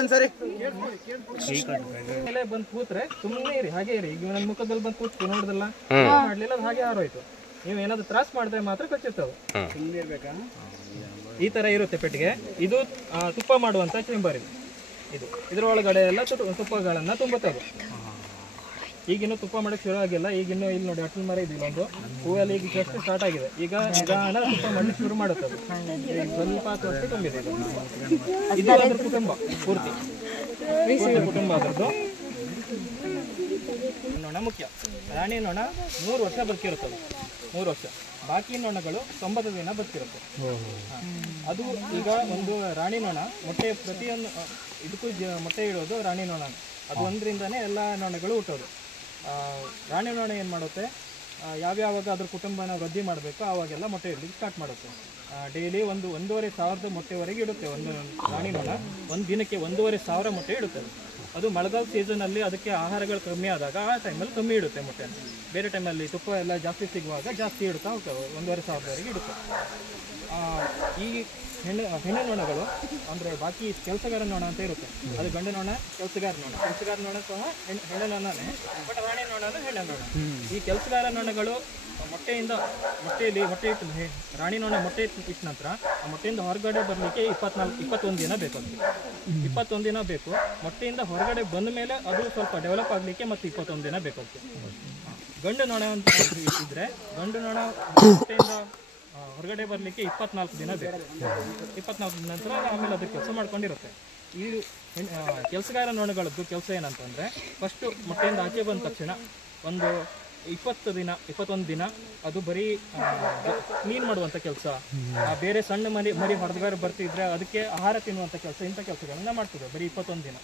ಒಂದ್ಸರಿ ಬಂದು ಕೂತ್ರೆ ಸುಮ್ಮನೆ ಇರಿ, ಹಾಗೆ ಇರಿ. ಈಗ ನನ್ನ ಮುಖದಲ್ಲಿ ಬಂದು ಕೂತು ನೋಡಿದಲ್ಲ, ಮಾಡ್ಲಿಲ್ಲ, ಅದು ಹಾಗೆ ಹಾರೋಯ್ತು. ನೀವು ಏನಾದ್ರು ತ್ರಾಸ ಮಾಡಿದ್ರೆ ಮಾತ್ರ ಕಚ್ಚಿರ್ತವೆ. ಈ ತರ ಇರುತ್ತೆ ಪೆಟ್ಟಿಗೆ. ಇದು ತುಪ್ಪ ಮಾಡುವಂತ ಚೇಂಬರ್ ಇದು. ಇದ್ರೊಳಗಡೆ ಎಲ್ಲ ತುಪ್ಪಗಳನ್ನ ತುಂಬುತ್ತದೆ. ಈಗಿನ್ನೂ ತುಪ್ಪ ಮಾಡಕ್ಕೆ ಶುರು ಆಗಿಲ್ಲ. ಈಗಿನ್ನೂ ಇಲ್ಲಿ ನೋಡಿ ಅಟ್ಲ ಮರ ಇದೆ, ಇಲ್ಲೊಂದು ಹೂವೆಲ್ಲ ಈಗ ಜಸ್ಟ್ ಸ್ಟಾರ್ಟ್ ಆಗಿದೆ. ಈಗ ನಿಧಾನ ತುಪ್ಪ ಮಾಡಲಿಕ್ಕೆ ಶುರು ಮಾಡುತ್ತದೆ. ಸ್ವಲ್ಪ ವರ್ಷ ತುಂಬಿದೆ. ಇದು ಅದ್ರ ಕುಟುಂಬ ಪೂರ್ತಿ ಕುಟುಂಬ ಅದರದ್ದು. ನೊಣ ಮುಖ್ಯ. ರಾಣಿ ನೊಣ 100 ವರ್ಷ ಬದುಕಿರುತ್ತದೆ, 3 ವರ್ಷ. ಬಾಕಿ ನೊಣಗಳು 90 ದಿನ ಬದುಕಿರುತ್ತೆ. ಅದು ಈಗ ಒಂದು ರಾಣಿ ನೊಣ ಮೊಟ್ಟೆ ಪ್ರತಿಯೊಂದು ಇದಕ್ಕೂ ಮೊಟ್ಟೆ ಇಡೋದು ರಾಣಿ ನೊಣ. ಅದು ಒಂದರಿಂದನೇ ಎಲ್ಲ ನೊಣಗಳು ಹುಟ್ಟೋದು. ರಾಣಿ ನೊಣ ಏನು ಮಾಡುತ್ತೆ, ಯಾವ್ಯಾವಾಗ ಅದ್ರ ಕುಟುಂಬನ ವೃದ್ಧಿ ಮಾಡಬೇಕು ಆವಾಗೆಲ್ಲ ಮೊಟ್ಟೆ ಇಡಲಿಕ್ಕೆ ಸ್ಟಾರ್ಟ್ ಮಾಡುತ್ತೆ. ಡೈಲಿ 1,500 ಮೊಟ್ಟೆವರೆಗೆ ಇಡುತ್ತೆ ಒಂದು ರಾಣಿ ನೊಣ. ಒಂದು ದಿನಕ್ಕೆ 1,500 ಮೊಟ್ಟೆ ಇಡುತ್ತೆ. ಅದು ಮಳೆಗಾಲ ಸೀಸನಲ್ಲಿ ಅದಕ್ಕೆ ಆಹಾರಗಳು ಕಮ್ಮಿ ಆದಾಗ ಆ ಟೈಮಲ್ಲಿ ಕಮ್ಮಿ ಇಡುತ್ತೆ ಮೊಟ್ಟೆ. ಬೇರೆ ಟೈಮಲ್ಲಿ ತುಪ್ಪ ಎಲ್ಲ ಜಾಸ್ತಿ ಸಿಗುವಾಗ ಜಾಸ್ತಿ ಇಡುತ್ತಾ ಹೋಗ್ತವೆ, 1,500ವರೆಗೆ ಇಡುತ್ತೆ. ಈ ಹೆಣ್ಣು ನೊಣಗಳು ಅಂದರೆ ಬಾಕಿ ಕೆಲಸಗಾರ ನೊಣ ಅಂತ ಇರುತ್ತೆ, ಅದು ಗಂಡು ನೊಣ, ಕೆಲಸಗಾರ ನೊಣ ಸಹ ಹೆಣ್ಣು ನೊಣನೇ, ಬಟ್ ರಾಣಿ ನೊಣನು ಹೆಣ್ಣು ನೊಣ. ಈ ಕೆಲಸಗಾರ ನೊಣಗಳು ಮೊಟ್ಟೆಯಲ್ಲಿ ಮೊಟ್ಟೆ ಇಟ್ಟು ರಾಣಿ ನೊಣ ಮೊಟ್ಟೆ ಇಟ್ಟ ನಂತರ ಆ ಮೊಟ್ಟೆಯಿಂದ ಹೊರಗಡೆ ಬರಲಿಕ್ಕೆ 21 ದಿನ ಬೇಕು. ಅದಕ್ಕೆ 21 ದಿನ ಬೇಕು. ಮೊಟ್ಟೆಯಿಂದ ಹೊರಗಡೆ ಬಂದ ಮೇಲೆ ಅದು ಸ್ವಲ್ಪ ಡೆವಲಪ್ ಆಗಲಿಕ್ಕೆ ಮತ್ತು 21 ದಿನ ಬೇಕು. ಅದಕ್ಕೆ ಗಂಡು ನೊಣ ಅಂತ ಇದ್ದರೆ ಗಂಡು ನೊಣ ಮೊಟ್ಟೆಯಿಂದ ಹೊರಗಡೆ ಬರಲಿಕ್ಕೆ 24 ದಿನ ಬೇಕು. 24 ದಿನ ನಂತರ ಆಮೇಲೆ ಅದು ಕೆಲಸ ಮಾಡ್ಕೊಂಡಿರುತ್ತೆ. ಈ ಕೆಲಸಗಾರ ನೊಣಗಳದ್ದು ಕೆಲಸ ಏನಂತಂದರೆ, ಫಸ್ಟು ಮೊಟ್ಟೆಯಿಂದ ಆಚೆ ಬಂದ ತಕ್ಷಣ ಒಂದು 21 ದಿನ ಅದು ಬರೀ ಕ್ಲೀನ್ ಮಾಡುವಂಥ ಕೆಲಸ, ಬೇರೆ ಸಣ್ಣ ಮರಿ ಹೊರಗಡೆ ಬರ್ತಿದ್ರೆ ಅದಕ್ಕೆ ಆಹಾರ ತಿನ್ನುವಂಥ ಕೆಲಸ, ಇಂಥ ಕೆಲಸಗಳನ್ನ ಮಾಡ್ತದೆ ಬರೀ 21 ದಿನ.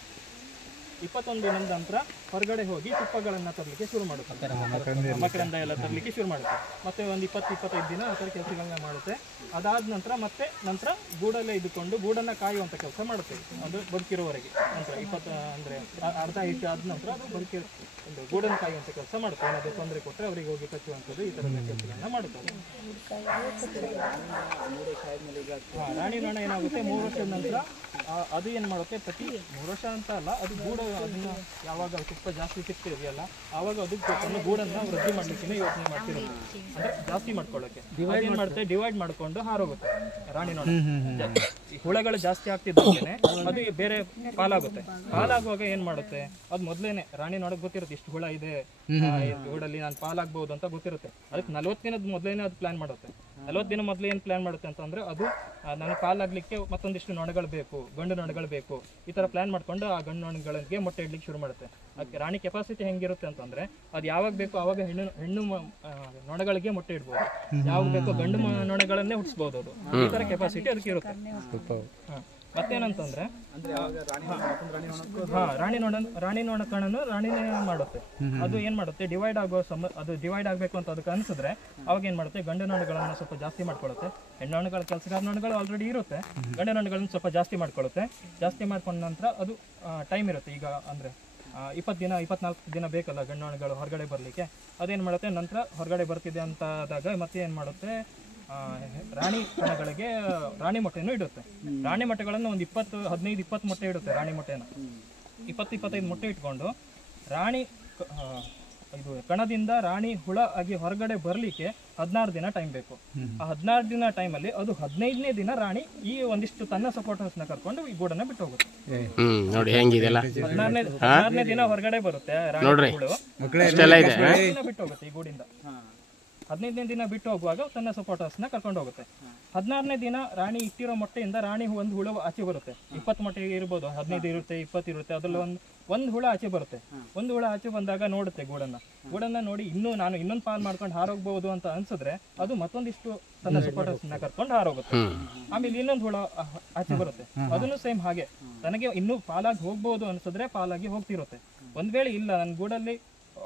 21 ದಿನದ ನಂತರ ಹೊರಗಡೆ ಹೋಗಿ ತುಪ್ಪಗಳನ್ನು ತರಲಿಕ್ಕೆ ಶುರು ಮಾಡುತ್ತೆ, ಮಕರಂದ ಎಲ್ಲ ತರಲಿಕ್ಕೆ ಶುರು ಮಾಡುತ್ತೆ. ಮತ್ತೆ ಒಂದು 20-25 ದಿನ ಆ ಥರ ಕೆಲಸಗಳನ್ನ ಮಾಡುತ್ತೆ. ಅದಾದ ನಂತರ ಗೂಡಲ್ಲೇ ಇದ್ದುಕೊಂಡು ಗೂಡನ್ನು ಕಾಯುವಂಥ ಕೆಲಸ ಮಾಡುತ್ತೆ, ಅದು ಬದುಕಿರೋವರೆಗೆ. ನಂತರ ಅಂದರೆ ಅರ್ಧ ಹಿಟ್ಟು ಆದ ನಂತರ ಅದು ಒಂದು ಗೂಡನ್ನು ಕಾಯುವಂಥ ಕೆಲಸ ಮಾಡುತ್ತೆ. ಏನಾದರೂ ತೊಂದರೆ ಕೊಟ್ಟರೆ ಅವರಿಗೆ ಹೋಗಿ ಕಚ್ಚುವಂಥದ್ದು, ಈ ಥರದ ಕೆಲಸಗಳನ್ನ ಮಾಡುತ್ತದೆ. ರಾಣಿ ನೊಣ ಏನಾಗುತ್ತೆ, 3 ವರ್ಷದ ನಂತರ ಅದು ಏನು ಮಾಡುತ್ತೆ, ಪ್ರತಿ 3 ವರ್ಷ ಅಂತ ಅಲ್ಲ, ಅದು ಗೂಡು ಅದನ್ನು ಯಾವಾಗ ತುಪ್ಪ ಜಾಸ್ತಿ ಸಿಗ್ತಿದೆಯಲ್ಲ ಆವಾಗ ಅದಕ್ಕೆ ಗೂಡನ್ನು ವೃದ್ಧಿ ಮಾಡಲಿಕ್ಕೆ ಯೋಚನೆ ಮಾಡ್ತಿರೋದು, ಅಂದರೆ ಜಾಸ್ತಿ ಮಾಡ್ಕೊಳ್ಳೋಕ್ಕೆ. ಏನು ಮಾಡುತ್ತೆ, ಡಿವೈಡ್ ಮಾಡಿಕೊಂಡು ಹಾರೋಗುತ್ತೆ ರಾಣಿ ನೊಣ. ಹುಳಗಳು ಜಾಸ್ತಿ ಆಗ್ತಿದ್ದೇನೆ ಅದು ಬೇರೆ ಪಾಲಾಗುತ್ತೆ. ಪಾಲಾಗುವಾಗ ಏನು ಮಾಡುತ್ತೆ, ಅದು ಮೊದಲೇನೆ ರಾಣಿ ನೊಣಕ್ಕೆ ಗೊತ್ತಿರುತ್ತೆ ಇಷ್ಟು ಹುಳ ಇದೆ, ಗೂಡಲ್ಲಿ ನಾನು ಪಾಲಾಗ್ಬೋದು ಅಂತ ಗೊತ್ತಿರುತ್ತೆ. ಅದಕ್ಕೆ 40 ದಿನದ ಮೊದಲೇನೆ ಅದು ಪ್ಲಾನ್ ಮಾಡುತ್ತೆ. 40 ದಿನ ಮೊದಲು ಏನು ಪ್ಲಾನ್ ಮಾಡುತ್ತೆ ಅಂತಂದರೆ, ಅದು ನನಗೆ ಪಾಲಾಗಲಿಕ್ಕೆ ಮತ್ತೊಂದಿಷ್ಟು ನೊಣಗಳು ಬೇಕು, ಗಂಡು ನೊಣಗಳು ಬೇಕು, ಈ ಥರ ಪ್ಲಾನ್ ಮಾಡ್ಕೊಂಡು ಆ ಗಂಡು ನೊಣಗಳಿಗೆ ಮೊಟ್ಟೆ ಇಡ್ಲಿಕ್ಕೆ ಶುರು ಮಾಡುತ್ತೆ. ಅದಕ್ಕೆ ರಾಣಿ ಕೆಪಾಸಿಟಿ ಹೆಂಗಿರುತ್ತೆ ಅಂತಂದರೆ, ಅದು ಯಾವಾಗ ಬೇಕು ಆವಾಗ ಹೆಣ್ಣು ನೊಣಗಳಿಗೆ ಮೊಟ್ಟೆ ಇಡ್ಬೋದು, ಯಾವಾಗ ಬೇಕೋ ಗಂಡು ನೊಣಗಳನ್ನೇ ಹುಟ್ಟಿಸ್ಬೋದು. ಅದು ಈ ಥರ ಕೆಪಾಸಿಟಿ ಅದಕ್ಕೆ ಇರುತ್ತೆ. ಮತ್ತೇನಂತಂದ್ರೆ ರಾಣಿ ನೊಣ ಕಣನು ರಾಣಿನೇ ಮಾಡುತ್ತೆ. ಅದು ಏನ್ ಮಾಡುತ್ತೆ, ಅದು ಡಿವೈಡ್ ಆಗಬೇಕು ಅಂತ ಅದಕ್ಕೆ ಅನ್ಸಿದ್ರೆ ಅವಾಗ ಏನ್ ಮಾಡುತ್ತೆ, ಗಂಡು ನೊಣಗಳನ್ನ ಸ್ವಲ್ಪ ಜಾಸ್ತಿ ಮಾಡ್ಕೊಳ್ಳುತ್ತೆ. ಹೆಣ್ಣು ನೊಣಗಳ ಕೆಲಸಗಾರ ನೊಣಗಳು ಆಲ್ರೆಡಿ ಇರುತ್ತೆ, ಗಂಡು ನೊಣಗಳನ್ನ ಸ್ವಲ್ಪ ಜಾಸ್ತಿ ಮಾಡ್ಕೊಳ್ಳುತ್ತೆ. ಜಾಸ್ತಿ ಮಾಡ್ಕೊಂಡ ನಂತರ ಅದು ಟೈಮ್ ಇರುತ್ತೆ. ಈಗ ಅಂದ್ರೆ 20 ದಿನ 24 ದಿನ ಬೇಕಲ್ಲ ಗಂಡು ನೊಣಗಳು ಹೊರಗಡೆ ಬರಲಿಕ್ಕೆ. ಅದೇನು ಮಾಡುತ್ತೆ, ನಂತರ ಹೊರಗಡೆ ಬರ್ತಿದೆ ಅಂತ ಆದಾಗ ಮತ್ತೆ ಏನು ಮಾಡುತ್ತೆ, ರಾಣಿ ನೊಣಗಳಿಗೆ ರಾಣಿ ಮೊಟ್ಟೆನೂ ಇಡುತ್ತೆ. ರಾಣಿ ಮೊಟ್ಟೆಗಳನ್ನು ಒಂದು 15-20 ಮೊಟ್ಟೆ ಇಡುತ್ತೆ. ರಾಣಿ ಮೊಟ್ಟೆನ 20-25 ಮೊಟ್ಟೆ ಇಟ್ಕೊಂಡು ರಾಣಿ ಇದು ಕಣದಿಂದ ರಾಣಿ ಹುಳ ಆಗಿ ಹೊರಗಡೆ ಬರಲಿಕ್ಕೆ 16 ದಿನ ಟೈಮ್ ಬೇಕು. ಆ 16 ದಿನ ಟೈಮಲ್ಲಿ ಅದು 15ನೇ ದಿನ ರಾಣಿ ಈ ಒಂದಿಷ್ಟು ತನ್ನ ಸಪೋರ್ಟರ್ಸ್ನ ಕರ್ಕೊಂಡು ಈ ಗೂಡನ್ನ ಬಿಟ್ಟು ಹೋಗುತ್ತೆ. ನೋಡಿ ಹೆಂಗಿದೆಲ್ಲ, 16ನೇ ದಿನ ಹೊರಗಡೆ ಬರುತ್ತೆ ರಾಣಿ ಹುಳು, ಬಿಟ್ಟು ಹೋಗುತ್ತೆ ಈ ಗೂಡಿಂದ. 15ನೇ ದಿನ ಬಿಟ್ಟು ಹೋಗುವಾಗ ತನ್ನ ಸಪೋರ್ಟರ್ಸ್ನ ಕರ್ಕೊಂಡು ಹೋಗುತ್ತೆ. 16ನೇ ದಿನ ರಾಣಿ ಇಟ್ಟಿರೋ ಮೊಟ್ಟೆಯಿಂದ ರಾಣಿ ಒಂದು ಹುಳ ಆಚೆ ಬರುತ್ತೆ. 20 ಮೊಟ್ಟೆ ಇರ್ಬೋದು, 15 ಇರುತ್ತೆ, 20 ಇರುತ್ತೆ. ಅದರಲ್ಲಿ ಒಂದು ಹುಳ ಆಚೆ ಬರುತ್ತೆ. ಒಂದು ಹುಳ ಆಚೆ ಬಂದಾಗ ನೋಡುತ್ತೆ ಗೂಡನ್ನ ನೋಡಿ ನಾನು ಇನ್ನೊಂದು ಪಾಲ್ ಮಾಡ್ಕೊಂಡು ಹಾರೋಗ್ಬಹುದು ಅಂತ ಅನ್ಸಿದ್ರೆ ಅದು ಮತ್ತೊಂದಿಷ್ಟು ತನ್ನ ಸಪೋರ್ಟರ್ಸ್ನ ಕರ್ಕೊಂಡು ಹಾರೋಗುತ್ತೆ. ಆಮೇಲೆ ಇನ್ನೊಂದು ಹುಳ ಆಚೆ ಬರುತ್ತೆ, ಅದನ್ನು ಸೇಮ್ ಹಾಗೆ ತನಗೆ ಇನ್ನೂ ಪಾಲಾಗಿ ಹೋಗ್ಬೋದು ಅನ್ಸಿದ್ರೆ ಪಾಲಾಗಿ ಹೋಗ್ತಿರುತ್ತೆ. ಒಂದ್ ವೇಳೆ ಇಲ್ಲ ನನ್ನ ಗೂಡಲ್ಲಿ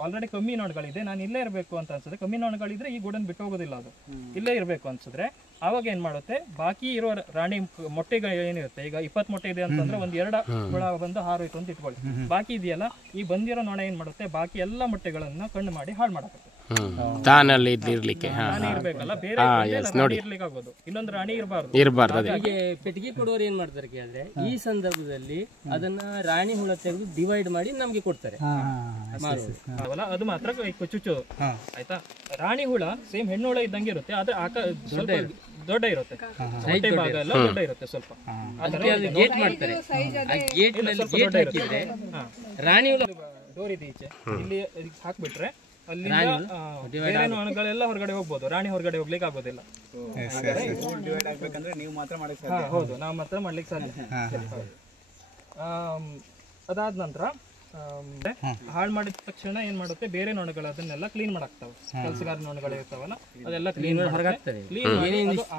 ಆಲ್ರೆಡಿ ಕಮ್ಮಿ ನೊಣಗಳಿದೆ, ನಾನು ಇಲ್ಲೇ ಇರಬೇಕು ಅಂತ ಅನ್ಸಿದ್ರೆ, ಕಮ್ಮಿ ನೊಣಗಳಿದ್ರೆ ಈ ಗೂಡನ್ನು ಬಿಟ್ಟು ಹೋಗೋದಿಲ್ಲ, ಅದು ಇಲ್ಲೇ ಇರಬೇಕು ಅನ್ಸಿದ್ರೆ ಆವಾಗ ಏನ್ ಮಾಡುತ್ತೆ, ಬಾಕಿ ಇರೋ ರಾಣಿ ಮೊಟ್ಟೆಗಳು ಏನಿರುತ್ತೆ, ಈಗ 20 ಮೊಟ್ಟೆ ಇದೆ ಅಂತಂದ್ರೆ ಒಂದ್ 2 ಹುಳ ಬಂದು ಹಾರೋಯ್ತು ಅಂತ ಇಟ್ಕೊಳ್ಳಿ. ಬಾಕಿ ಇದೆಯಲ್ಲ, ಈ ಬಂದಿರೋ ನೊಣ ಏನ್ ಮಾಡುತ್ತೆ, ಬಾಕಿ ಎಲ್ಲಾ ಮೊಟ್ಟೆಗಳನ್ನ ಕಣ್ಣು ಮಾಡಿ ಹಾಳು ಮಾಡಕ್ಕೆ ತಾನಲ್ಲಿ ಇರ್ಲಿಕ್ಕೆ ಇರ್ಬೇಕಲ್ಲ, ಬೇರೆ ಇರ್ಲಿಕ್ಕೆ ಆಗೋದು, ಇನ್ನೊಂದು ರಾಣಿ ಇರಬಾರ್ದು. ಹೀಗೆ ಪೆಟ್ಟಿಗೆ ಕೊಡೋರು ಏನ್ ಮಾಡ್ತಾರೆ ಕೇಳಿದ್ರೆ, ಈ ಸಂದರ್ಭದಲ್ಲಿ ಅದನ್ನ ರಾಣಿ ಹುಳ ತೆಗೆದು ಡಿವೈಡ್ ಮಾಡಿ ನಮ್ಗೆ ಕೊಡ್ತಾರೆ. ಅದು ಮಾತ್ರ ಚುಚ್ಚು ಆಯ್ತಾ. ರಾಣಿ ಹುಳ ಸೇಮ್ ಹೆಣ್ಣು ಹುಳ ಇದ್ದಂಗೆ ಇರುತ್ತೆ, ಆದ್ರೆ ಸ್ವಲ್ಪ ದೊಡ್ಡ ಇರುತ್ತೆ, ಭಾಗ ಎಲ್ಲ ದೊಡ್ಡ ಇರುತ್ತೆ ಸ್ವಲ್ಪ. ಗೇಟ್ ಮಾಡ್ತಾರೆ, ಗೇಟ್ ಹಾಕಿದ್ರೆ ರಾಣಿ ಹುಳ ಡೋರ್ ಇದೆ ಈಚೆ, ಇಲ್ಲಿ ಹಾಕ್ಬಿಟ್ರೆ ಅಲ್ಲಿಂದ ಬೇರೆ ನೊಣಗಳೆಲ್ಲ ಹೊರಗಡೆ ಹೋಗ್ಬೋದು, ರಾಣಿ ಹೊರಗಡೆ ಹೋಗ್ಲಿಕ್ಕೆ ಆಗೋದಿಲ್ಲ. ಹೌದು, ನಾವು ಮಾತ್ರ ಮಾಡ್ಲಿಕ್ಕೆ ಸಾಧ್ಯ. ಅದಾದ ನಂತರ ಹಾಳು ಮಾಡಿದ ತಕ್ಷಣ ಏನ್ ಮಾಡುತ್ತೆ, ಬೇರೆ ನೊಣಗಳು ಅದನ್ನೆಲ್ಲ ಕ್ಲೀನ್ ಮಾಡಾಕ್ತಾವೆ. ಕೆಲಸಗಾರ ನೊಣಗಳು ಇರ್ತಾವಲ್ಲ ಅದೆಲ್ಲ ಕ್ಲೀನ್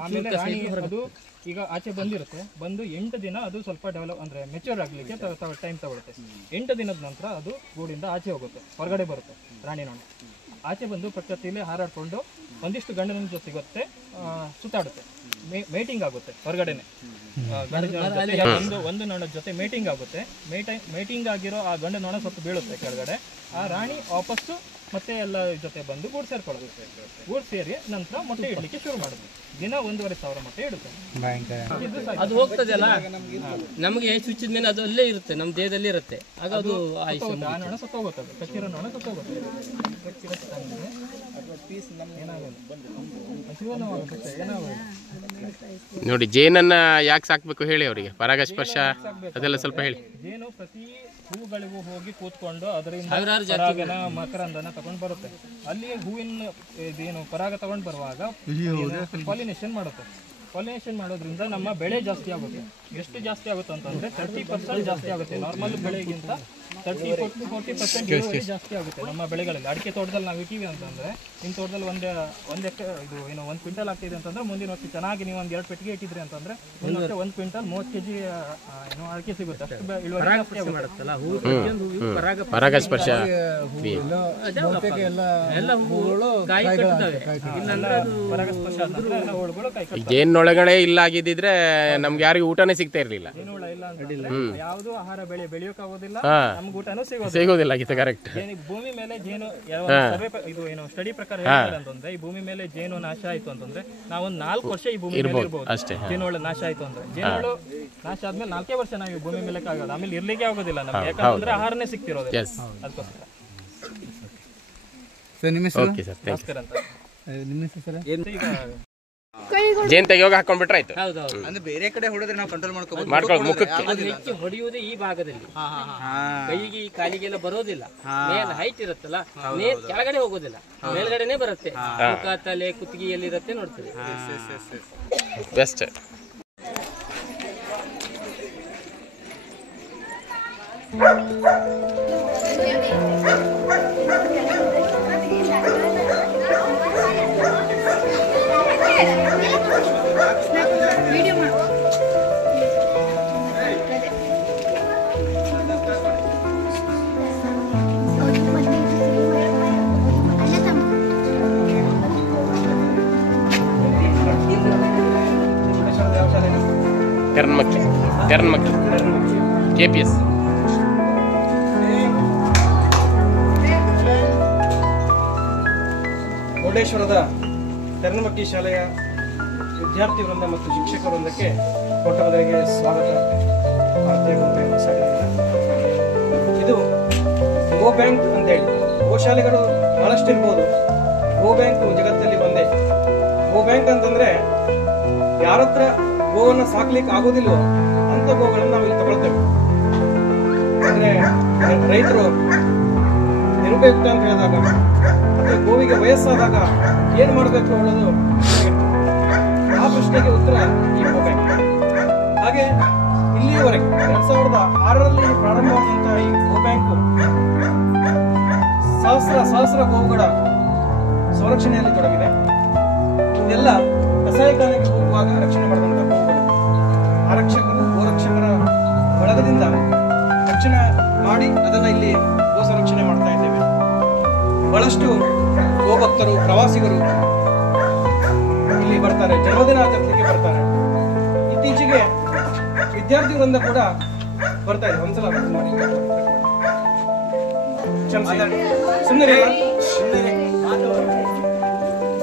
ಆಮೇಲೆ ರಾಣಿ ಅದು ಈಗ ಆಚೆ ಬಂದಿರುತ್ತೆ, ಬಂದು 8 ದಿನ ಅದು ಸ್ವಲ್ಪ ಡೆವಲಪ್ ಅಂದ್ರೆ ಮೆಚೂರ್ ಆಗ್ಲಿಕ್ಕೆ ಟೈಮ್ ತಗೊಳುತ್ತೆ. 8 ದಿನದ ನಂತರ ಅದು ಗೂಡಿಂದ ಆಚೆ ಹೋಗುತ್ತೆ, ಹೊರಗಡೆ ಬರುತ್ತೆ. ರಾಣಿ ನೊಣ ಆಚೆ ಬಂದು ಪ್ರಕೃತಿಯಲ್ಲಿ ಹಾರಾಡ್ಕೊಂಡು ಒಂದಿಷ್ಟು ಗಂಡನ ಜೊತೆ ಸುತ್ತಾಡುತ್ತೆ, ಮೇಟಿಂಗ್ ಆಗುತ್ತೆ ಹೊರಗಡೆನೆ. ಒಂದು ನೊಣದ ಜೊತೆ ಮೇಟಿಂಗ್ ಆಗುತ್ತೆ. ಮೇಟಿಂಗ್ ಆಗಿರೋ ಆ ಗಂಡು ನೊಣ ಸ್ವಲ್ಪ ಬೀಳುತ್ತೆ ಕೆಳಗಡೆ. ಆ ರಾಣಿ ವಾಪಸ್ಸು ಮತ್ತೆ ಎಲ್ಲ ಜೊತೆ ಬಂದು ಗೂಡು ಸೇರ್ಕೊಳ್ಳುತ್ತೆ. ಗೂಡು ಸೇರಿ ನಂತರ ಮೊಟ್ಟೆ ಇಡ್ಲಿಕ್ಕೆ ಶುರು ಮಾಡುತ್ತೆ. ದಿನ 1,500 ಮೊಟ್ಟೆ ಇಡುತ್ತೆ. ಅದು ಹೋಗ್ತದೆ ಅಲ್ಲ, ನಮಗೆ ಚುಚ್ಚಿದ ಮೇಲೆ ಅದು ಅಲ್ಲೇ ಇರುತ್ತೆ, ನಮ್ಮ ದೇಹದಲ್ಲಿ ಇರುತ್ತೆ. ಆಗ ಅದು ಆಯುಷ್ಯ ಆ ನೊಣ ಸತ್ತೋಗುತ್ತೆ, ಕಚ್ಚಿರೋ ನೊಣ ಸತ್ತೋಗುತ್ತೆ. ನೋಡಿ, ಜೇನನ್ನ ಯಾಕೆ ಸಾಕ್ಬೇಕು ಹೇಳಿ ಅವರಿಗೆ, ಪರಾಗಸ್ಪರ್ಶ ಅದೆಲ್ಲ ಸ್ವಲ್ಪ ಹೇಳಿ. ಜೇನು ಪ್ರತಿ ಹೂಗಳಿಗೂ ಹೋಗಿ ಕೂತ್ಕೊಂಡು ಅದರಿಂದ ಸಾವಿರಾರು ಪರಾಗನ ಮಕರಂದನ ತಗೊಂಡು ಬರುತ್ತೆ. ಅಲ್ಲಿ ಹೂವಿನ ಇದೇನು ಪರಾಗ ತಗೊಂಡು ಬರುವಾಗ ಪಾಲಿನೇಷನ್ ಮಾಡುತ್ತೆ. ಪಾಲಿನೇಷನ್ ಮಾಡೋದ್ರಿಂದ ನಮ್ಮ ಬೆಳೆ ಜಾಸ್ತಿ ಆಗುತ್ತೆ. ಎಷ್ಟು ಜಾಸ್ತಿ ಆಗುತ್ತೆ ಅಂತಂದ್ರೆ 30% ಜಾಸ್ತಿ ಆಗುತ್ತೆ. ನಾರ್ಮಲ್ ಬೆಳೆಗಿಂತ 30-40% ಇಳುವರಿ ಜಾಸ್ತಿ ಆಗುತ್ತೆ ನಮ್ಮ ಬೆಳೆಗಳಲ್ಲಿ. ಅಡಿಕೆ ತೋಟದಲ್ಲಿ ನಾವು ಇಟ್ಟಿವಿ ಅಂತಂದ್ರೆ ನಿಮ್ಮ ತೋಟದಲ್ಲಿ ಒಂದು ಎಕರೆ ಇದು ಏನು 1 ಕ್ವಿಂಟಲ್ ಆಗ್ತಿದೆ ಅಂತಂದ್ರೆ ಮುಂದಿನ ವರ್ಷ ಚೆನ್ನಾಗಿ ನೀವು 1-2 ಪೆಟ್ಟಿಗೆ ಇಟ್ಟಿದ್ರಿ ಅಂತಂದ್ರೆ 1 ಕ್ವಿಂಟಲ್ 30 kg ಏನು ಅಡಿಕೆ ಸಿಗುತ್ತೆ. ಅಷ್ಟು ಇಳುವರಿ ಜಾಸ್ತಿ ಆಗುತ್ತಲ್ಲ. ಪರಾಗಸ್ಪರ್ಶ ಪರಾಗಸ್ಪರ್ಶ ಅಂತಂದ್ರೆ ಎಲ್ಲ ಹುಳುಗಳು ಕೈ ಕಟ್ತವೆ. ಜೇನೊಳಗಡೆ ಇಲ್ಲ ಆಗಿದ್ದಿದ್ರೆ ನಮ್ಗೆ ಯಾರಿಗೂ ಊಟನೇ ಸಿಗ್ತಾ ಇರ್ಲಿಲ್ಲ. ಜೇನುಹುಳ ಇಲ್ಲ ಅಂತಂದ್ರೆ ಯಾವುದು ಆಹಾರ ಬೆಳೆ ಬೆಳೆಯೋಕ್ಕಾಗೋದಿಲ್ಲ, ನಮ್ಗೆ ಊಟನೂ ಸಿಗೋದಿಲ್ಲ ಆಗಿತ್ತು. ಕರೆಕ್ಟ್. ಭೂಮಿ ಮೇಲೆ ಜೇನು ಸರ್ವೆ ಇದು ಏನು ಸ್ಟಡಿ ಪ್ರಕಾರ ಹೇಳ್ತಾರೆ ಅಂತಂದ್ರೆ, ಈ ಭೂಮಿ ಮೇಲೆ ಜೇನು ನಾಶ ಆಯ್ತು ಅಂತಂದ್ರೆ ನಾವೊಂದು 4 ವರ್ಷ ಈ ಭೂಮಿ ಮೇಲೆ ಇರ್ಬೋದು ಅಷ್ಟೇ. ಜೇನುಹುಳ ನಾಶ ಆಯ್ತು ಅಂದ್ರೆ, ಜೇನುಹುಳು ನಾಶ ಆದ್ಮೇಲೆ 4 ವರ್ಷ ನಾವು ಈ ಭೂಮಿ ಮೇಲೆ ಆಗೋದು, ಆಮೇಲೆ ಇರ್ಲಿಕ್ಕೆ ಆಗೋದಿಲ್ಲ ನಮ್ಗೆ, ಯಾಕಂದ್ರೆ ಆಹಾರನೇ ಸಿಗ್ತಿರೋದಿಲ್ಲ. ಅದಕ್ಕೋಸ್ಕರ ಓಕೆ ಸರ್, ನಮಸ್ಕಾರ ಅಂತ. ಈಗ ಜೇನ್ ತೆಗಿಯೋಗ ಹಾಕೊಂಡ್ಬಿಟ್ರೆ ಆಯ್ತು. ಹೌದೌದು. ಅಂದ್ರೆ ಬೇರೆ ಕಡೆ ಹೊಡೆದ್ರೆ ನಾವು ಕಂಟ್ರೋಲ್ ಮಾಡ್ಕೋಬಹುದು. ಮುಖಕ್ಕೆ ಅದು ಹೆಚ್ಚು ಹೊಡೆಯುವುದೇ ಈ ಭಾಗದಲ್ಲಿ, ಕೈಗೆ ಕಾಲಿಗೆಲ್ಲ ಬರೋದಿಲ್ಲ. ಮೇಲೆ ಹೈಟ್ ಇರುತ್ತಲ್ಲ, ಕೆಳಗಡೆ ಹೋಗೋದಿಲ್ಲ, ಮೇಲ್ಗಡೆನೆ ಬರುತ್ತೆ. ಮುಖ, ತಲೆ, ಕುತ್ತಿಗೆಯಲ್ಲಿರುತ್ತೆ, ನೋಡ್ತೇವೆ. ಬೆಸ್ಟ್. ತೆರನ್ಮಕ್ಕಿ KPS. ಮುರುಡೇಶ್ವರದ ತೆರನ್ಮಕ್ಕಿ ಶಾಲೆಯ ವಿದ್ಯಾರ್ಥಿ ವೃಂದ ಮತ್ತು ಶಿಕ್ಷಕ ವೃಂದಕ್ಕೆ ಕೊಟ್ಟವರಿಗೆ ಸ್ವಾಗತ. ಭಾರತೀಯ ಗುಂಪಿನ ಶಾಲೆಯಿಂದ ಇದು ಗೋ ಬ್ಯಾಂಕ್ ಅಂತೇಳಿ, ಗೋಶಾಲೆಗಳು ಬಹಳಷ್ಟು ಇರ್ಬೋದು, ಗೋ ಬ್ಯಾಂಕ್ ಜಗತ್ತಲ್ಲಿ ಒಂದೇ. ಗೋ ಬ್ಯಾಂಕ್ ಅಂತಂದ್ರೆ ಯಾರತ್ರ ಗೋವನ್ನು ಸಾಕ್ಲಿಕ್ಕೆ ಆಗೋದಿಲ್ವೋ ಅಂತ ಗೋಗಳನ್ನು ನಾವು ಇಲ್ಲಿ ತಗೊಳ್ತೇವೆ. ಅಂದ್ರೆ ರೈತರು ನಿರುಪಯುಕ್ತ ಅಂತ ಹೇಳಿದಾಗ ಅಥವಾ ಗೋವಿಗೆ ವಯಸ್ಸಾದಾಗ ಏನ್ ಮಾಡಬೇಕು ಅನ್ನೋದು ಆ ಪ್ರಶ್ನೆಗೆ ಉತ್ತರ ಈ ಗೋ ಬ್ಯಾಂಕ್. ಹಾಗೆ ಇಲ್ಲಿಯವರೆಗೆ 2006ರಲ್ಲಿ ಪ್ರಾರಂಭವಾದಂತಹ ಈ ಗೋ ಬ್ಯಾಂಕು ಸಹಸ್ರ ಗೋವುಗಳ ಸಂರಕ್ಷಣೆಯಲ್ಲಿ ತೊಡಗಿದೆ. ಇದೆಲ್ಲ ಕಸಾಯಿಖಾನೆಗೆ ಹೋಗುವಾಗ ರಕ್ಷಣೆ ಮಾಡಿದಂತಹ ಗೋವುಗಳು. ಆರಕ್ಷಕರು ಗೋರಕ್ಷಕರ ಬಳಗದಿಂದ ರಕ್ಷಣೆ ಮಾಡಿ ಅದನ್ನ ಇಲ್ಲಿ ಗೋ ಸಂರಕ್ಷಣೆ ಮಾಡ್ತಾ ಇದ್ದೇವೆ. ಬಹಳಷ್ಟು ಗೋಭಕ್ತರು, ಪ್ರವಾಸಿಗರು ಇಲ್ಲಿ ಬರ್ತಾರೆ, ಜನ್ಮದಿನ ಆಚರಿಸಲಿಕ್ಕೆ ಬರ್ತಾರೆ. ಇತ್ತೀಚೆಗೆ ವಿದ್ಯಾರ್ಥಿ ವೃಂದ ಕೂಡ ಬರ್ತಾ ಇದೆ. ಒಂದ್ಸಲ ಸುಮ್ಮನೆ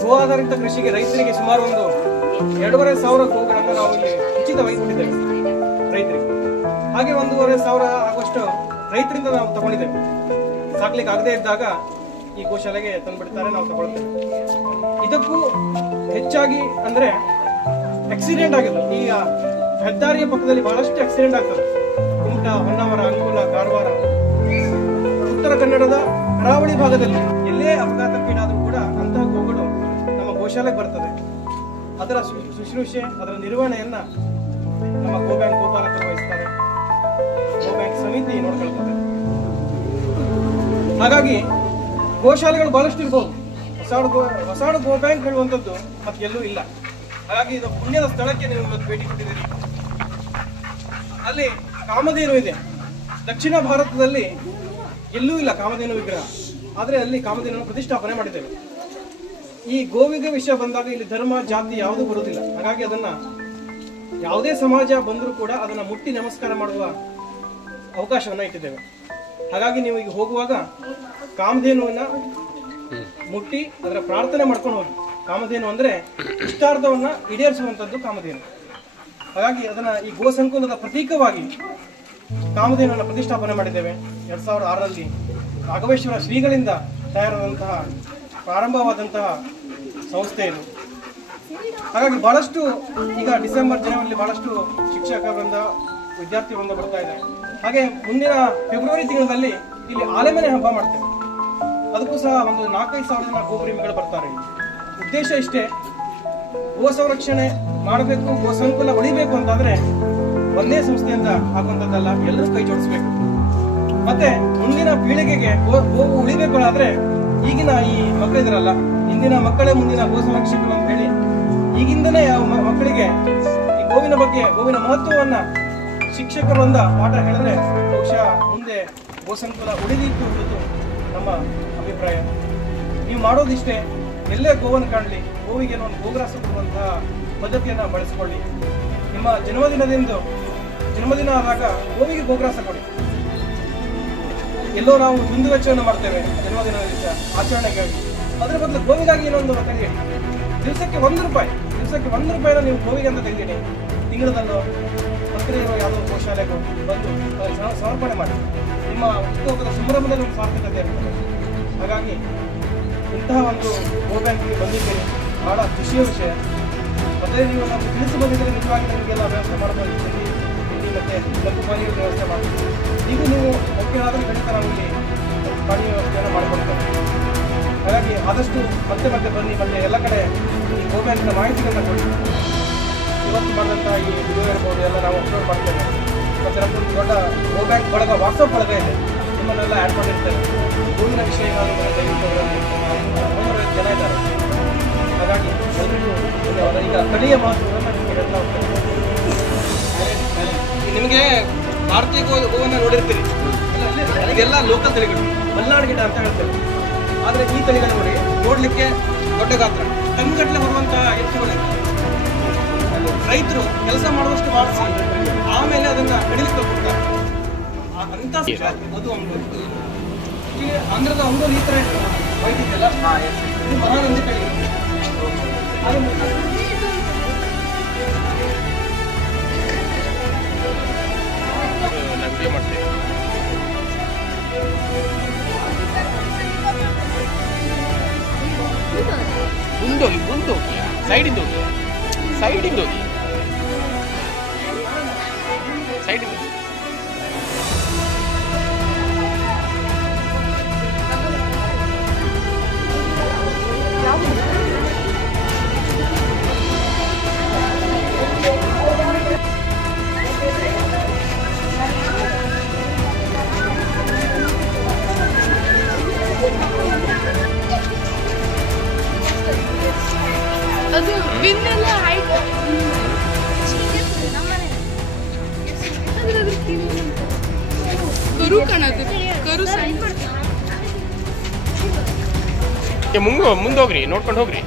ಗೋ ಆಧಾರಿತ ಕೃಷಿಗೆ ರೈತರಿಗೆ ಸುಮಾರು ಒಂದು 2,500 ಗೋಗಳನ್ನು ನಾವು ಇಲ್ಲಿ ಉಚಿತವಾಗಿ ಕೊಟ್ಟಿದ್ದೇವೆ ರೈತರಿಗೆ. ಹಾಗೆ 1,500 ಆಗುವಷ್ಟು ರೈತರಿಂದ ನಾವು ತಗೊಂಡಿದ್ದೇವೆ. ಸಾಕ್ಲಿಕ್ಕೆ ಆಗದೆ ಇದ್ದಾಗ ಈ ಗೋಶಾಲೆಗೆ ತಂದ್ಬಿಡ್ತಾರೆ, ನಾವು ತಗೊಳ್ತೇವೆ. ಇದಕ್ಕೂ ಹೆಚ್ಚಾಗಿ ಅಂದ್ರೆ ಆಕ್ಸಿಡೆಂಟ್ ಆಗಿದೆ. ಈಗ ಹೆದ್ದಾರಿಯ ಪಕ್ಕದಲ್ಲಿ ಬಹಳಷ್ಟು ಆಕ್ಸಿಡೆಂಟ್ ಆಗ್ತದೆ. ಕುಮಟಾ, ಹೊನ್ನಾವರ, ಅಂಕೋಲ, ಕಾರವಾರ, ಉತ್ತರ ಕನ್ನಡದ ಕರಾವಳಿ ಭಾಗದಲ್ಲಿ ಎಲ್ಲೇ ಅಪಘಾತಕ್ಕೀಡಾದರೂ ಕೂಡ ಅಂತಹ ಗೋಗಳು ನಮ್ಮ ಗೋಶಾಲೆಗೆ ಬರ್ತದೆ. ಅದರ ಶುಶ್ರೂಷೆ, ಅದರ ನಿರ್ವಹಣೆಯನ್ನ ನಮ್ಮ ಗೋ ಬ್ಯಾಂಕ್ ಗೋಪಾಲಕರು ವಹಿಸ್ತಾರೆ, ಗೋ ಬ್ಯಾಂಕ್ ಸಮಿತಿ ನೋಡ್ಕೊಳ್ತಾರೆ. ಹಾಗಾಗಿ ಗೋಶಾಲೆಗಳು ಬಹಳಷ್ಟು ಇರ್ಬೋದು. ಹೊಸಾಡು ಗೋ ಬ್ಯಾಂಕ್ ಹೇಳುವಂಥದ್ದು ಮತ್ತೆ ಎಲ್ಲೂ ಇಲ್ಲ. ಹಾಗಾಗಿ ಇದು ಪುಣ್ಯದ ಸ್ಥಳಕ್ಕೆ ನೀವು ಇವತ್ತು ಭೇಟಿ ಕೊಟ್ಟಿದ್ದೀರಿ. ಅಲ್ಲಿ ಕಾಮಧೇನು ಇದೆ. ದಕ್ಷಿಣ ಭಾರತದಲ್ಲಿ ಎಲ್ಲೂ ಇಲ್ಲ ಕಾಮಧೇನು ವಿಗ್ರಹ, ಆದರೆ ಅಲ್ಲಿ ಕಾಮಧೇನು ಪ್ರತಿಷ್ಠಾಪನೆ ಮಾಡಿದ್ದೇವೆ. ಈ ಗೋವಿಗೆ ವಿಷಯ ಬಂದಾಗ ಇಲ್ಲಿ ಧರ್ಮ, ಜಾತಿ ಯಾವುದೂ ಬರುವುದಿಲ್ಲ. ಹಾಗಾಗಿ ಅದನ್ನ ಯಾವುದೇ ಸಮಾಜ ಬಂದರೂ ಕೂಡ ಅದನ್ನ ಮುಟ್ಟಿ ನಮಸ್ಕಾರ ಮಾಡುವ ಅವಕಾಶವನ್ನ ಇಟ್ಟಿದ್ದೇವೆ. ಹಾಗಾಗಿ ನೀವು ಈಗ ಹೋಗುವಾಗ ಕಾಮಧೇನುವನ್ನ ಮುಟ್ಟಿ ಅದರ ಪ್ರಾರ್ಥನೆ ಮಾಡ್ಕೊಂಡು ಹೋಗಿ. ಕಾಮಧೇನು ಅಂದರೆ ಇಷ್ಟಾರ್ಥವನ್ನು ಈಡೇರಿಸುವಂಥದ್ದು ಕಾಮಧೇನು. ಹಾಗಾಗಿ ಅದನ್ನು ಈ ಗೋ ಸಂಕುಲದ ಪ್ರತೀಕವಾಗಿ ಕಾಮಧೇನನ್ನು ಪ್ರತಿಷ್ಠಾಪನೆ ಮಾಡಿದ್ದೇವೆ. 2006ರಲ್ಲಿ ರಾಘವೇಶ್ವರ ಶ್ರೀಗಳಿಂದ ತಯಾರಾದಂತಹ ಪ್ರಾರಂಭವಾದಂತಹ ಸಂಸ್ಥೆ ಇದು. ಹಾಗಾಗಿ ಬಹಳಷ್ಟು ಈಗ ಡಿಸೆಂಬರ್ ಜನವರಿಯಲ್ಲಿ ಬಹಳಷ್ಟು ಶಿಕ್ಷಕ ವೃಂದ ವಿದ್ಯಾರ್ಥಿ ವೃಂದ ಬರ್ತಾ ಇದೆ. ಹಾಗೆ ಮುಂದಿನ ಫೆಬ್ರವರಿ ತಿಂಗಳಲ್ಲಿ ಇಲ್ಲಿ ಆಲೆಮನೆ ಹಬ್ಬ ಮಾಡ್ತೇವೆ. ಅದಕ್ಕೂ ಸಹ ಒಂದು 4-5 ಸಾವಿರ ಜನ ಗೋಪ್ರೇಮಿಗಳು ಬರ್ತಾರೆ. ಉದ್ದೇಶ ಇಷ್ಟೇ, ಗೋ ಸಂರಕ್ಷಣೆ ಮಾಡಬೇಕು, ಗೋ ಸಂಕುಲ ಉಳಿಬೇಕು ಅಂತಾದ್ರೆ ಒಂದೇ ಸಂಸ್ಥೆಯಿಂದ ಆಗುವಂಥದ್ದಲ್ಲ, ಎಲ್ಲರೂ ಕೈ ಜೋಡಿಸ್ಬೇಕು. ಮತ್ತೆ ಮುಂದಿನ ಪೀಳಿಗೆಗೆ ಗೋವು ಉಳಿಬೇಕು ಆದ್ರೆ ಈಗಿನ ಈ ಮಕ್ಕಳಿದ್ರಲ್ಲ, ಇಂದಿನ ಮಕ್ಕಳೇ ಮುಂದಿನ ಗೋ ಸಂರಕ್ಷಕರು ಅಂತ ಹೇಳಿ ಈಗಿಂದನೇ ಮಕ್ಕಳಿಗೆ ಈ ಗೋವಿನ ಬಗ್ಗೆ, ಗೋವಿನ ಮಹತ್ವವನ್ನ ಶಿಕ್ಷಕರೊಂದ ಪಾಠ ಹೇಳಿದ್ರೆ ಬಹುಶಃ ಮುಂದೆ ಗೋ ಸಂಕುಲ ಉಳಿದಿದ್ದು ಉಳಿದು ನಮ್ಮ ಅಭಿಪ್ರಾಯ. ನೀವು ಮಾಡೋದಿಷ್ಟೇ, ಎಲ್ಲೇ ಗೋವನ್ನು ಕಾಣಲಿ, ಗೋವಿಗೆ ಒಂದು ಗೋಗ್ರಾಸ ಕೊಡುವಂತಹ ಪದ್ಧತಿಯನ್ನು ಬಳಸಿಕೊಳ್ಳಿ. ನಿಮ್ಮ ಜನ್ಮದಿನ ಆದಾಗ ಗೋವಿಗೆ ಗೋಗ್ರಾಸ ಕೊಡಿ. ಎಲ್ಲೋ ನಾವು ದುಂದು ವೆಚ್ಚವನ್ನು ಮಾಡ್ತೇವೆ ಜನ್ಮದಿನ ಆಚರಣೆಗಾಗಿ, ಅದರ ಬದಲು ಗೋವಿಗಾಗಿ ಏನೊಂದು ತೆಗೆದಿಡಿ. ದಿವಸಕ್ಕೆ 1 ರೂಪಾಯಿನ ನೀವು ಗೋವಿಗೆ ಅಂತ ತೆಗೆದಿಡಿ. ತಿಂಗಳದಲ್ಲೋ ಹತ್ತಿರ ಇರೋ ಯಾವುದೋ ಗೋಶಾಲೆಗೂ ಬಂದು ಸಮರ್ಪಣೆ ಮಾಡಿ. ನಿಮ್ಮ ಹುಟ್ಟುಹಬ್ಬದ ಸಂಭ್ರಮದಲ್ಲಿ ಒಂದು ಸಾರ್ಥಕತೆ ಇರ್ತದೆ. ಹಾಗಾಗಿ ಇಂತಹ ಒಂದು ಗೋ ಬ್ಯಾಂಕಿಗೆ ಬಂದಿದ್ದೇನೆ, ಬಹಳ ಖುಷಿಯ ವಿಷಯ. ಮತ್ತೆ ನೀವು ನಮಗೆ ತಿಳಿಸಿ ಬಂದಿದ್ದರೆ ನಿಜವಾಗಿ ನಿಮಗೆಲ್ಲ ವ್ಯವಸ್ಥೆ ಮಾಡಬಹುದು. ತಿಂಡಿ ಮತ್ತೆ ಲಘು ಪಾನೀಯ ವ್ಯವಸ್ಥೆ ಮಾಡಿ. ಈಗ ನೀವು ಮುಖ್ಯವಾದರೆ ಖಂಡಿತ ನಾವು ಇಲ್ಲಿ ಪಾನೀಯ ವ್ಯವಸ್ಥೆಯನ್ನು ಮಾಡಿಕೊಡ್ತೇವೆ. ಹಾಗಾಗಿ ಆದಷ್ಟು ಮತ್ತೆ ಬನ್ನಿ, ಮತ್ತೆ ಎಲ್ಲ ಕಡೆ ಈ ಗೋ ಬ್ಯಾಂಕಿನ ಮಾಹಿತಿಗಳನ್ನ ಕೊಡಿ. ಇವತ್ತು ಮಾಡಿದಂಥ ಈ ವಿಡಿಯೋ ಇರ್ಬೋದು ಎಲ್ಲ ನಾವು ಅಪ್ಲೋಡ್ ಮಾಡ್ತೇವೆ. ಮತ್ತು ನಮ್ಮದೊಂದು ದೊಡ್ಡ ಗೋ ಬ್ಯಾಂಕ್ ಬಳಗ, ವಾಟ್ಸಪ್ ಬಳಗ ಇದೆ, ನಿಮ್ಮನ್ನೆಲ್ಲ ಆ್ಯಡ್ ಮಾಡಿರ್ತೇವೆ. ಗೋವಿನ ವಿಷಯ ಏನಾದರೂ ದಯವಿಟ್ಟು ಅವರಲ್ಲಿ 150 ಜನ ಇದ್ದಾರೆ. ಹಾಗಾಗಿ ಎಲ್ಲರಿಗೂ ಧನ್ಯವಾದ. ಈಗ ತಳಿಯ ಮಹತ್ವವನ್ನು ನಿಮಗೆ ಹೇಳ್ತಾ ಹೋಗ್ತೇನೆ. ನಿಮಗೆ ಭಾರತೀಯ ಗೋವನ್ನು ನೋಡಿರ್ತೀರಿ, ಇದೆಲ್ಲ ಲೋಕಲ್ ತಳಿಗಳು, ಮಲ್ನಾಡು ಗಿಡ ಅಂತ ಹೇಳ್ತೇವೆ. ಆದರೆ ಈ ತಳಿಗಳು ನೋಡಲಿಕ್ಕೆ ದೊಡ್ಡ ಗಾತ್ರ, ಟನ್ಗಟ್ಟಲೆ ಬರುವಂತಹ ಎತ್ತುಗಳು. ರೈತರು ಕೆಲಸ ಮಾಡುವಷ್ಟು ಮಾಡಿಸಿ ಆಮೇಲೆ ಅದನ್ನ ಕಡಿಲಿಕ್ಕೆ ಕೊಡ್ತಾರೆ. ಅಂತ ಅದು ಅಂಗೋಲಿ. ಆಂಧ್ರದ ಅಂಗೋಲಿ ಈ ಥರ ವೈಟ್ ಇದೆಯಲ್ಲ, ಇದು ಮಹಾನಂದಿ ತಳಿ. ಮುಂದೋಗಿ ಸೈಡಿಂದ ಹೋಗಿ ಅದು ವಿನ್ನೆಲ್ಲ ಆಯ್ತು. ಕರು ಕಾಣದು, ಕರು ಮುಂದೋಗ್ರಿ, ನೋಡ್ಕೊಂಡು ಹೋಗ್ರಿ.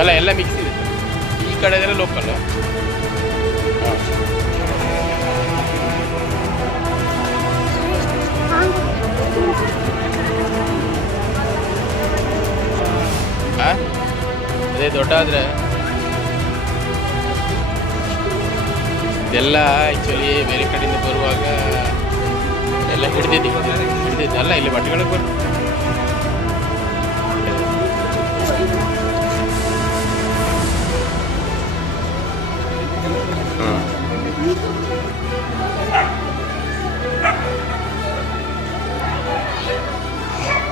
ಅಲ್ಲ, ಎಲ್ಲ ಮಿಕ್ಸ್ ಇದೆ. ಈ ಕಡೆದೆಲ್ಲ ಲೋಕಲ್. ಅದೇ ದೊಡ್ಡ ಆದರೆ ಇದೆಲ್ಲ ಆ್ಯಕ್ಚುಲಿ ಬೇರೆ ಕಡೆಯಿಂದ ಬರುವಾಗ ಎಲ್ಲ ಹಿಡಿದಿದ್ದಲ್ಲ, ಇಲ್ಲಿ ಬಟ್ಟೆಗಳಿಗೆ ಬರು.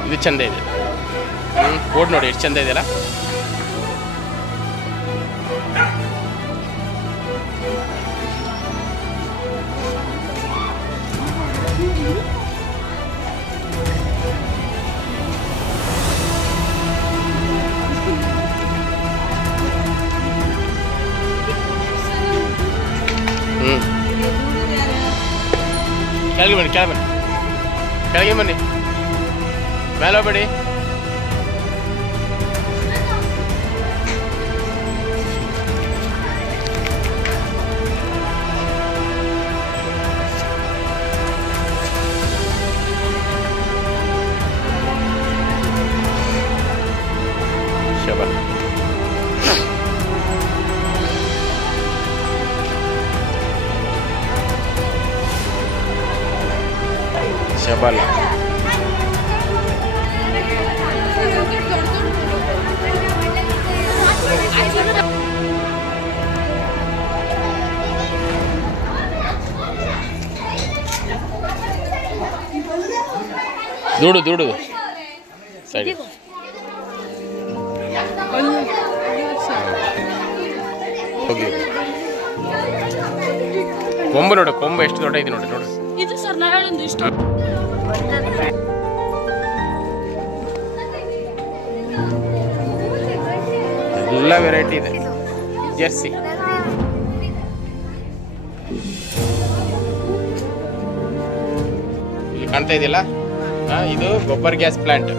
ಇದು ಚಂದ ಇದೆ. ಕೋಡ್ ನೋಡಿ ಎಷ್ಟು ಚಂದ ಇದೆಯಲ್ಲ. ಕೆಳಗೆ ಬನ್ನಿ ಕೆಳಗೆ ಬನ್ನಿ ಮೇಲೆ ಹೋಗ್ಬೇಡಿ. ಶಬಾಷ್. ಶಬಾಲ. ದುಡು ಸರಿ. ಹೋಗಿ ಕೊಂಬು ನೋಡು, ಕೊಂಬು ಎಷ್ಟು ದೊಡ್ಡ ಇದೆ ನೋಡಿ. ಇದು ಸರ್ ನಾಳೊಂದು ಇಷ್ಟ ಎಲ್ಲ ವೆರೈಟಿ ಇದೆ. ಜೆರ್ಸಿ ಇಲ್ಲಿ ಕಾಣ್ತಾ ಇದೆಯಲ್ಲ, ಇದು ಗೊಬ್ಬರ ಗ್ಯಾಸ್ ಪ್ಲಾಂಟ್.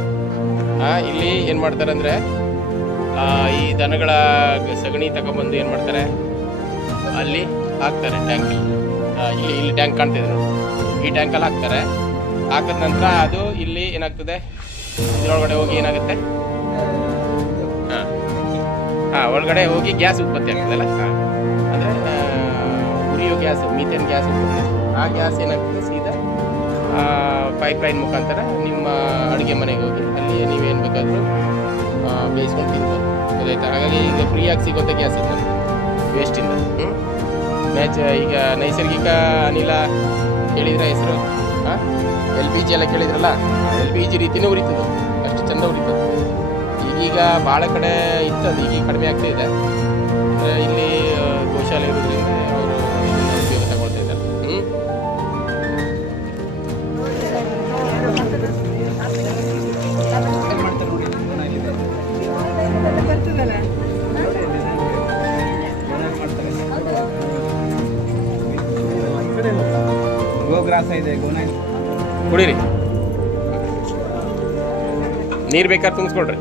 ಇಲ್ಲಿ ಏನು ಮಾಡ್ತಾರೆ ಅಂದರೆ ಈ ದನಗಳ ಸಗಣಿ ತಗೊಂಡ್ಬಂದು ಏನು ಮಾಡ್ತಾರೆ ಅಲ್ಲಿ ಹಾಕ್ತಾರೆ ಟ್ಯಾಂಕ್. ಇಲ್ಲಿ ಟ್ಯಾಂಕ್ ಕಾಣ್ತಿದೆ ನೋಡಿ, ಈ ಟ್ಯಾಂಕಲ್ಲಿ ಹಾಕ್ತಾರೆ. ಹಾಕಿದ ನಂತರ ಅದು ಇಲ್ಲಿ ಏನಾಗ್ತದೆ, ಇದರೊಳಗಡೆ ಹೋಗಿ ಏನಾಗುತ್ತೆ, ಒಳಗಡೆ ಹೋಗಿ ಗ್ಯಾಸ್ ಉತ್ಪತ್ತಿ ಆಗ್ತದಲ್ಲ, ಅಂದರೆ ಉರಿಯೋ ಗ್ಯಾಸ್, ಮೀಥೇನ್ ಗ್ಯಾಸ್ ಉತ್ಪತ್ತಿ. ಆ ಗ್ಯಾಸ್ ಏನಾಗ್ತದೆ ಸೀದಾ ಪೈಪ್ ಲೈನ್ ಮುಖಾಂತರ ನಿಮ್ಮ ಅಡುಗೆ ಮನೆಗೆ ಹೋಗಿ ಅಲ್ಲಿ ನೀವೇನು ಬೇಕಾದರೂ ಬೇಯಿಸ್ಕೊಂಡು ತಿನ್ಬೋದು. ಗೊತ್ತಾಯ್ತಾ? ಹಾಗಾಗಿ ಈಗ ಫ್ರೀಯಾಗಿ ಸಿಗೋಂಥ ಗ್ಯಾಸ್ ಇದೆ ವೇಸ್ಟಿಂದ. ಈಗ ನೈಸರ್ಗಿಕ ಅನಿಲ ಕೇಳಿದ್ರೆ ಹೆಸರು LPG ಎಲ್ಲ ಕೇಳಿದ್ರಲ್ಲ, LPG ರೀತಿಯೇ ಉರಿತದೆ, ಅಷ್ಟು ಚೆಂದ ಉರಿತದೆ. ಈಗೀಗ ಭಾಳ ಕಡೆ ಇತ್ತು, ಅದು ಈಗ ಕಡಿಮೆ ಆಗ್ತಾ ಇದೆ. ಇಲ್ಲಿ ಗೋಶಾಲೆ ಇರೋದ್ರಿಂದ ಅವರು ಉಪಯೋಗ ತಗೊಳ್ತಾ ಇದ್ದಾರೆ. ಗೋಗ್ರಾಸ ಇದೆ, ಕುಡೀರಿ, ನೀರು ಬೇಕಾದ್ರೆ ತುಂಬಿಸ್ಕೊಳ್ರಿ.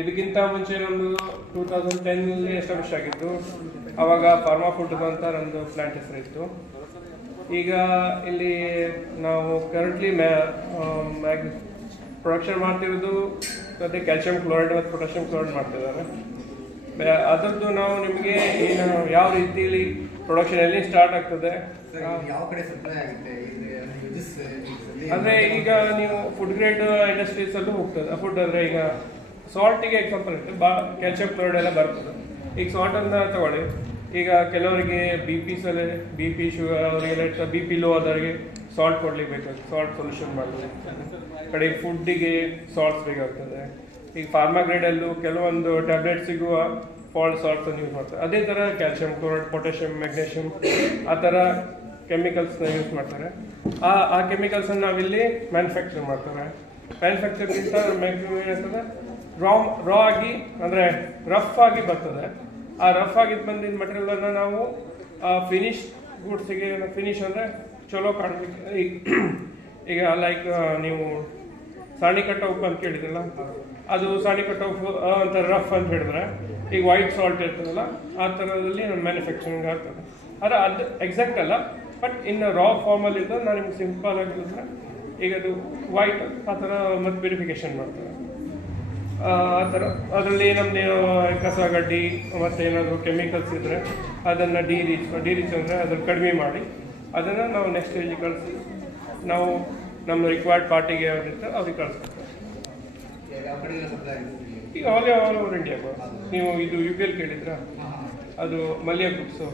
ಇದಕ್ಕಿಂತ ಮುಂಚೆ ನಮ್ಮದು 2010 ಎಸ್ಟಾಬ್ಲಿಷ್ ಆಗಿತ್ತು. ಆವಾಗ ಫಾರ್ಮಾ ಫುಡ್ ಅಂತ ನಮ್ಮದು ಪ್ಲಾಂಟ್ ಹೆಸರಿತ್ತು. ಈಗ ಇಲ್ಲಿ ನಾವು ಕರೆಂಟ್ಲಿ ಪ್ರೊಡಕ್ಷನ್ ಮಾಡ್ತಿರೋದು ಮತ್ತು ಕ್ಯಾಲ್ಸಿಯಂ ಕ್ಲೋರೈಡ್ ಮತ್ತು ಪೊಟ್ಯಾಷಿಯಂ ಕ್ಲೋರೈಡ್ ಮಾಡ್ತಿದ್ದಾರೆ. ಅದರದ್ದು ನಾವು ನಿಮಗೆ ಏನು ಯಾವ ರೀತಿಯಲ್ಲಿ ಪ್ರೊಡಕ್ಷನ್ ಎಲ್ಲಿ ಸ್ಟಾರ್ಟ್ ಆಗ್ತದೆ, ಅಂದರೆ ಈಗ ನೀವು ಫುಡ್ ಗ್ರೇಡ್ ಇಂಡಸ್ಟ್ರೀಸಲ್ಲೂ ಹೋಗ್ತದೆ. ಫುಡ್ ಅಂದರೆ ಈಗ ಸಾಲ್ಟಿಗೆ ಎಕ್ಸಾಂಪಲ್ ಇರುತ್ತೆ, ಕ್ಯಾಲ್ಸಿಯಂ ಕ್ಲೋರೈಡ್ ಎಲ್ಲ ಬರ್ತದೆ. ಈಗ ಸಾಲ್ಟನ್ನು ತಗೊಳ್ಳಿ, ಈಗ ಕೆಲವರಿಗೆ ಬಿ ಪಿ ಶುಗರ್ ಅವರಿಗೆಲ್ಲ ಬಿ ಪಿ ಲೋ ಆದವರಿಗೆ ಸಾಲ್ಟ್ ಕೊಡ್ಲಿಕ್ಕೆ ಬೇಕಾಗ್ತದೆ, ಸಾಲ್ಟ್ ಸೊಲ್ಯೂಷನ್ ಮಾಡಲಿಕ್ಕೆ. ಕಡೆ ಫುಡ್ಡಿಗೆ ಸಾಲ್ಟ್ಸ್ ಬೇಕಾಗ್ತದೆ. ಈಗ ಫಾರ್ಮಾ ಗ್ರೇಡಲ್ಲೂ ಕೆಲವೊಂದು ಟ್ಯಾಬ್ಲೆಟ್ಸಿಗೂ ಸಾಲ್ಟ್ಸನ್ನು ಯೂಸ್ ಮಾಡ್ತಾರೆ. ಅದೇ ಥರ ಕ್ಯಾಲ್ಸಿಯಂ ಕ್ಲೋರೈಡ್, ಪೊಟ್ಯಾಷಿಯಂ, ಮ್ಯಾಗ್ನೇಷಿಯಂ ಆ ಥರ ಕೆಮಿಕಲ್ಸ್ನ ಯೂಸ್ ಮಾಡ್ತಾರೆ. ಆ ಕೆಮಿಕಲ್ಸನ್ನು ನಾವಿಲ್ಲಿ ಮ್ಯಾನುಫ್ಯಾಕ್ಚರ್ ಮಾಡ್ತಾರೆ. ಮ್ಯಾನುಫ್ಯಾಕ್ಚರ್ಗಿಂತ ಮ್ಯಾಕ್ಸಿಮಮ್ ಏನಾಗ್ತದೆ, ರಾ ಆಗಿ ಅಂದರೆ ರಫ್ ಆಗಿ ಬರ್ತದೆ. ಆ ರಫ್ ಆಗಿದ್ದು ಬಂದಿದ್ದ ಮಟೀರಿಯಲನ್ನು ನಾವು ಫಿನಿಶ್ ಗೂಡ್ಸಿಗೆ, ಫಿನಿಶ್ ಅಂದರೆ ಚಲೋ ಕಾಣಲಿಕ್ಕೆ, ಈಗ ಲೈಕ್ ನೀವು ಸಾಣಿ ಕಟ್ಟ ಉಪ್ಪು ಅಂತ ಕೇಳಿದ್ರಲ್ಲ, ಅದು ಸಾಣಿ ಕಟ್ಟ ಉಪ್ಪು ಅಂತ ರಫ್ ಅಂತ ಹೇಳಿದ್ರೆ, ಈಗ ವೈಟ್ ಸಾಲ್ಟ್ ಇರ್ತದಲ್ಲ ಆ ಥರದಲ್ಲಿ ನಮ್ಮ ಮ್ಯಾನುಫ್ಯಾಕ್ಚರಿಂಗ್ ಆಗ್ತದೆ. ಆದರೆ ಅದು ಎಕ್ಸಾಕ್ಟ್ ಅಲ್ಲ, ಬಟ್ ಇನ್ನು ರಾ ಫಾರ್ಮಲ್ಲಿ ಇದ್ದರೆ ನಾನು ನಿಮ್ಗೆ ಸಿಂಪಲ್ ಆಗಿ ಹೇಳಿದ್ರೆ, ಈಗ ಅದು ವೈಟ್ ಆ ಥರ ಮತ್ತು ಪ್ಯೂರಿಫಿಕೇಷನ್ ಮಾಡ್ತಾರೆ. ಆ ಥರ ಅದರಲ್ಲಿ ನಮ್ಮದು ಕಸ ಗಡ್ಡಿ ಮತ್ತು ಏನಾದರೂ ಕೆಮಿಕಲ್ಸ್ ಇದ್ದರೆ ಅದನ್ನು ಡಿ ರೀಚ್ ಅಂದರೆ ಅದನ್ನು ಕಡಿಮೆ ಮಾಡಿ ಅದನ್ನು ನಾವು ನೆಕ್ಸ್ಟ್ ಸ್ಟೇಜಿಗೆ ಕಳಿಸಿ ನಾವು ನಮ್ಮ ರಿಕ್ವೈರ್ಡ್ ಪಾರ್ಟಿಗೆ ಯಾವ್ದಿರ್ತದೆ ಅವ್ರಿಗೆ ಕಳಿಸ್ಬೇಕು. ಈಗ ಆಲ್ ಓವರ್ ಇಂಡಿಯಾ. ನೀವು ಇದು UPL ಕೇಳಿದ್ರ, ಅದು ಮಲ್ಯ ಗ್ರೂಪ್ಸು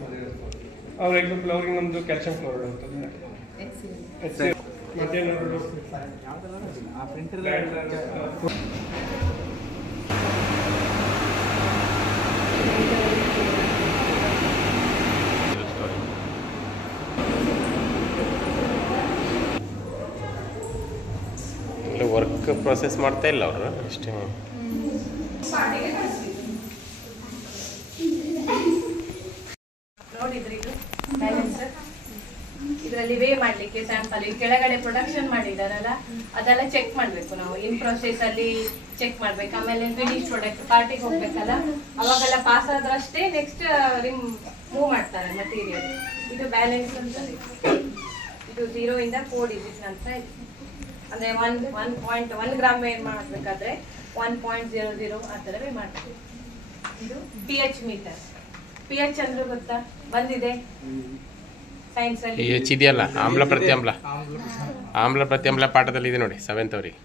ಅವ್ರ ಎಕ್ಸಾಂಪಲ್ ಅವ್ರಿಗೆ ನಮ್ಮದು ಕ್ಯಾಲ್ಸಿಯಂ ಕ್ಲೋರೈಡ್ ಅಂತಂದರೆ ಮತ್ತೇನಾದರೂ ವರ್ಕ್ ಪ್ರೊಸೆಸ್ ಮಾಡ್ತಾ ಇಲ್ಲ ಅವರು ಅಷ್ಟೇ. ನೋಡಿದ್ರಿ ಇದು ಬ್ಯಾಲೆನ್ಸ್, ಇದರಲ್ಲಿ ವೇ ಮಾಡ್ಲಿಕ್ಕೆ ಸ್ಯಾಂಪಲ್ ಕೆಳಗಡೆ ಪ್ರೊಡಕ್ಷನ್ ಮಾಡಿದಾರಲ್ಲ ಅದೆಲ್ಲ ಚೆಕ್ ಮಾಡ್ಬೇಕು ನಾವು. ಇನ್ ಪ್ರೊಸೆಸ್ ಅಲ್ಲಿ ಚೆಕ್ ಮಾಡ್ಬೇಕು. ಆಮೇಲೆ ಫಿನಿಶ್ ಪ್ರಾಡಕ್ಟ್ ಪಾರ್ಟಿಗೆ ಹೋಗ್ಬೇಕಲ್ಲ, ಅವಾಗೆಲ್ಲ ಪಾಸ್ ಆದ್ರಷ್ಟೇ ನೆಕ್ಸ್ಟ್ ಮೂವ್ ಮಾಡ್ತಾರೆ ಮಟೀರಿಯಲ್. ಇದು ಬ್ಯಾಲೆನ್ಸ್ ಅಂತ, ಇದು 0 ಇಂದ 4 ಡಿಜಿಟ್ ಅಂತ ಇದೆ. ಅಂದ್ರೆ 1.1 ಗ್ರಾಮ್ ಏನ್ ಮಾಡ್ಬೇಕಾದ್ರೆ 1.00 ಆ ಥರವೇ ಮಾಡ್ತೀವಿ. ಇದು pH ಮೀಟರ್. pH ಅಂದ್ರೆ ಗೊತ್ತಾ, ಬಂದಿದೆ ಸೈನ್ಸ್ ಅಲ್ಲಿ. pH ಇದೆಯಲ್ಲ, ಆಮ್ಲ ಪ್ರತ್ಯಮ್ಲ ಪಾಠದಲ್ಲಿ ಇದೆ ನೋಡಿ, 7th ಅವರಿಗೆ.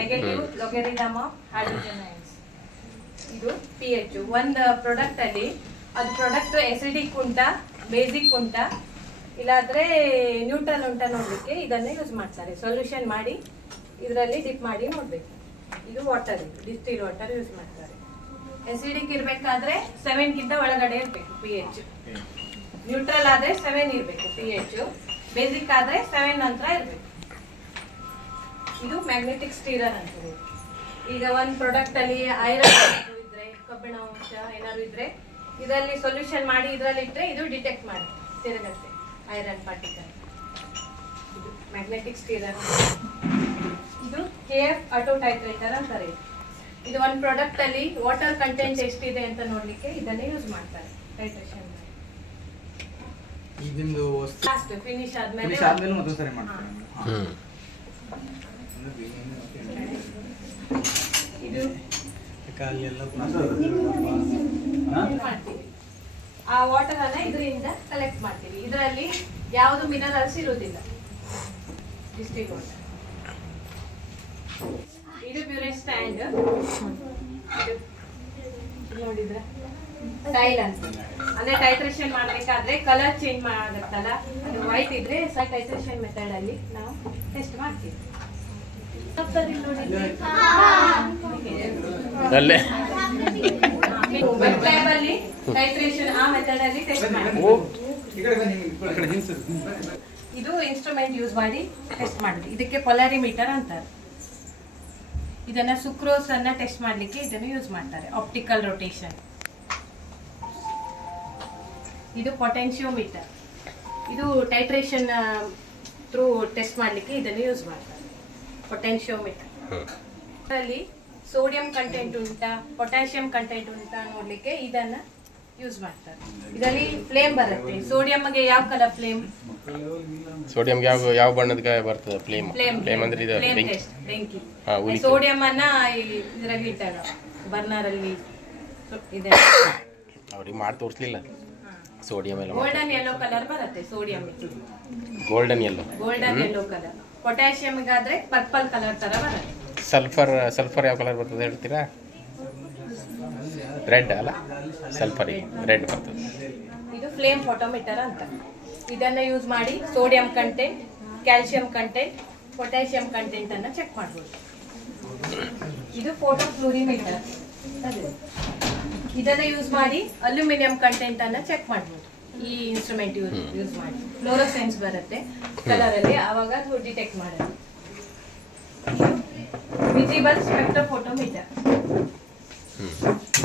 Negative logarithm of hydrogen ions. ಇದು pH. ಒಂದು ಪ್ರಾಡಕ್ಟ್ ಅಲ್ಲಿ ಅದು ಪ್ರಾಡಕ್ಟ್ ಎಸಿಡಿಕ್ ಉಂಟಾ, ಬೇಸಿಕ್ ಉಂಟಾ, ಇಲ್ಲಾದ್ರೆ ನ್ಯೂಟ್ರಲ್ ಉಂಟಾ ನೋಡ್ಲಿಕ್ಕೆ ಇದನ್ನೇ ಯೂಸ್ ಮಾಡ್ತಾರೆ. ಸೊಲ್ಯೂಷನ್ ಮಾಡಿ ಇದರಲ್ಲಿ ಡಿಪ್ ಮಾಡಿ ನೋಡ್ಬೇಕು. ಇದು ವಾಟರ್, ಡಿಸ್ಟಿಲ್ ವಾಟರ್ ಯೂಸ್ ಮಾಡ್ತಾರೆ. ಎಸಿಡಿಕ್ ಇರ್ಬೇಕಾದ್ರೆ 7ಗಿಂತ ಒಳಗಡೆ ಇರ್ಬೇಕು pH. ನ್ಯೂಟ್ರಲ್ ಆದ್ರೆ 7 ಇರ್ಬೇಕು pH. ಬೇಸಿಕ್ ಆದ್ರೆ 7 ನಂತರ ಇರ್ಬೇಕು. ಇದು ಮ್ಯಾಗ್ನೆಟಿಕ್ ಸ್ಟೀರರ್ ಅಂತಾರೆ. ಈಗ ಒಂದು ಪ್ರಾಡಕ್ಟ್ ಅಲ್ಲಿ ಐರನ್ ಇದ್ರೆ, ಕಬ್ಬಿಣ ಅಂಶ ಏನಾದ್ರು ಇದ್ರೆ ಇದರಲ್ಲಿ ಸೊಲ್ಯೂಷನ್ ಮಾಡಿ ಇದರಲ್ಲಿ ಇಟ್ಟರೆ ಇದು ಡಿಟೆಕ್ಟ್ ಮಾಡಿ ತಿರುಗತ್ತೆ ಐರನ್ ಪಾರ್ಟಿಕಲ್. ಇದು ಮ್ಯಾಗ್ನೆಟಿಕ್ ಸ್ಟೀರರ್. ಇದು KF ಆಟೋ ಟೈಟ್ರೇಟರ್ ಅಂತಾರೆ. ಇದು ಒಂದು ಪ್ರಾಡಕ್ಟ್ ಅಲ್ಲಿ ವಾಟರ್ ಕಂಟೆಂಟ್ ಎಷ್ಟಿದೆ ಅಂತ ನೋಡ್ಲಿಕ್ಕೆ ಇದನ್ನೇ ಯೂಸ್ ಮಾಡ್ತಾರೆ ಟೈಟ್ರೇಷನ್. ಲಾಸ್ಟ್ ಫಿನಿಶ್ ಆದ್ಮೇಲೆ ಮತ್ತೊಂದ್ಸರಿ ಮಾಡ್ತಾರೆ. ಇದು ಮಾಡ್ತೀವಿ. ಆ ವಾಟರ್ ಅನ್ನ ಇದರಿಂದ ಕಲೆಕ್ಟ್ ಮಾಡ್ತೀವಿ. ಇದರಲ್ಲಿ ಯಾವುದು ಮಿನರಲ್ಸ್ ಇರುವುದಿಲ್ಲ. Distil water. ಇದು ಪ್ಯೂರಿನ್ ಸ್ಟ್ಯಾಂಡ್. ನೋಡಿದ್ರ ಟೈಲ್ ಅಂತ, ಅಂದ್ರೆ ಟೈಟ್ರೇಷನ್ ಮಾಡ್ಬೇಕಾದ್ರೆ ಕಲರ್ ಚೇಂಜ್ ಆಗತ್ತಲ್ಲ, ಅದು ವೈಟ್ ಇದ್ರೆ ಟೈಟ್ರೇಷನ್ ಮೆಥಡ್ ಅಲ್ಲಿ ನಾವು ಟೆಸ್ಟ್ ಮಾಡ್ತೀವಿ. ವೆಬ್ ಲ್ಯಾಬ್ ಅಲ್ಲಿ ಟೈಟ್ರೇಷನ್ ಆ ಮೆಥಡ್ ಅಲ್ಲಿ ಟೆಸ್ಟ್ ಮಾಡ್ತೀವಿ. ಇದು ಇನ್ಸ್ಟ್ರೂಮೆಂಟ್ ಯೂಸ್ ಮಾಡಿ ಟೆಸ್ಟ್ ಮಾಡಿದ್ವಿ. ಇದಕ್ಕೆ ಪೊಲಾರಿಮೀಟರ್ ಅಂತಾರೆ. ಇದನ್ನ ಸುಕ್ರೋಸ್ ಅನ್ನ ಟೆಸ್ಟ್ ಮಾಡ್ಲಿಕ್ಕೆ ಇದನ್ನು ಯೂಸ್ ಮಾಡ್ತಾರೆ. Optical rotation. ಇದು ಪೊಟೆನ್ಶಿಯೋಮೀಟರ್. ಇದು ಟೈಟ್ರೇಷನ್ ಥ್ರೂ ಟೆಸ್ಟ್ ಮಾಡ್ಲಿಕ್ಕೆ ಇದನ್ನು ಯೂಸ್ ಮಾಡ್ತಾರೆ. ಪೊಟೆನ್ಶಿಯೋಮೀಟರ್ ಅಲ್ಲಿ ಸೋಡಿಯಂ ಕಂಟೆಂಟ್ ಉಂಟಾ ಪೊಟ್ಯಾಷಿಯಂ ಕಂಟೆಂಟ್ ಉಂಟಾ ನೋಡ್ಲಿಕ್ಕೆ ಇದನ್ನ ಯೂಸ್ ಮಾಡ್ತಾರೆ. ಇದರಲ್ಲಿ ಫ್ಲೇಮ್ ಬರುತ್ತೆ. ಸೋಡಿಯಂಗೆ ಯಾವ ಕಲರ್ ಫ್ಲೇಮ್? ಸೋಡಿಯಂ ಯಾವ ಬಣ್ಣದ ಬರ್ತದೆ ಫ್ಲೇಮ್? ಫ್ಲೇಮ್ ಅಂದ್ರೆ ಇದು ಬೆಂಕಿ. ಸೋಡಿಯಂ ಅನ್ನ ಇದರಲ್ಲಿ ಇಟ್ಟಾಗ ಬರ್ನರ್ ಅಲ್ಲಿ ಇದೆ. ಅವ್ರಿಗೆ ಮಾಡಿ ತೋರಿಸ್ಲಿಲ್ಲ. ಸೋಡಿಯಂ ಎಲ್ಲ ಗೋಲ್ಡನ್ ಯೆಲ್ಲೋ ಕಲರ್ ಬರುತ್ತೆ ಸೋಡಿಯಂ. Golden yellow colour. ಪೊಟ್ಯಾಷಿಯಂಗಾದ್ರೆ ಪರ್ಪಲ್ ಕಲರ್ ತರ ಬರುತ್ತೆ. ಸಲ್ಫರ್ ಯಾವ ಕಲರ್ ಬರ್ತದೆ ಹೇಳ್ತೀರಾ? ರೆಡ್ ಅಲ್ಲ, ಸಲ್ಫರ್ ರೆಡ್ ಬರ್ತದೆ. ಇದು ಫ್ಲೇಮ್ ಫೋಟೋಮೀಟರ್ ಅಂತ. ಇದನ್ನ ಯೂಸ್ ಮಾಡಿ sodium content, calcium content, potassium content ಅನ್ನ ಚೆಕ್ ಮಾಡಬಹುದು. ಇದು ಫೋಟೋ ಫ್ಲೋರಿಮೀಟರ್. ಇದನ್ನ ಯೂಸ್ ಮಾಡಿ ಅಲ್ಯೂಮಿನಿಯಂ ಕಂಟೆಂಟ್ ಅನ್ನ ಚೆಕ್ ಮಾಡಬಹುದು. ಈ ಇನ್ಸ್ಟ್ರೂಮೆಂಟ್ ಯೂಸ್ ಮಾಡಿ ಫ್ಲೋರೋಸೆನ್ಸ್ ಬರುತ್ತೆ ಕಲರ್ ಅಲ್ಲಿ, ಆವಾಗ ಡಿಟೆಕ್ಟ್ ಮಾಡೋದು. Visible spectrophotometer.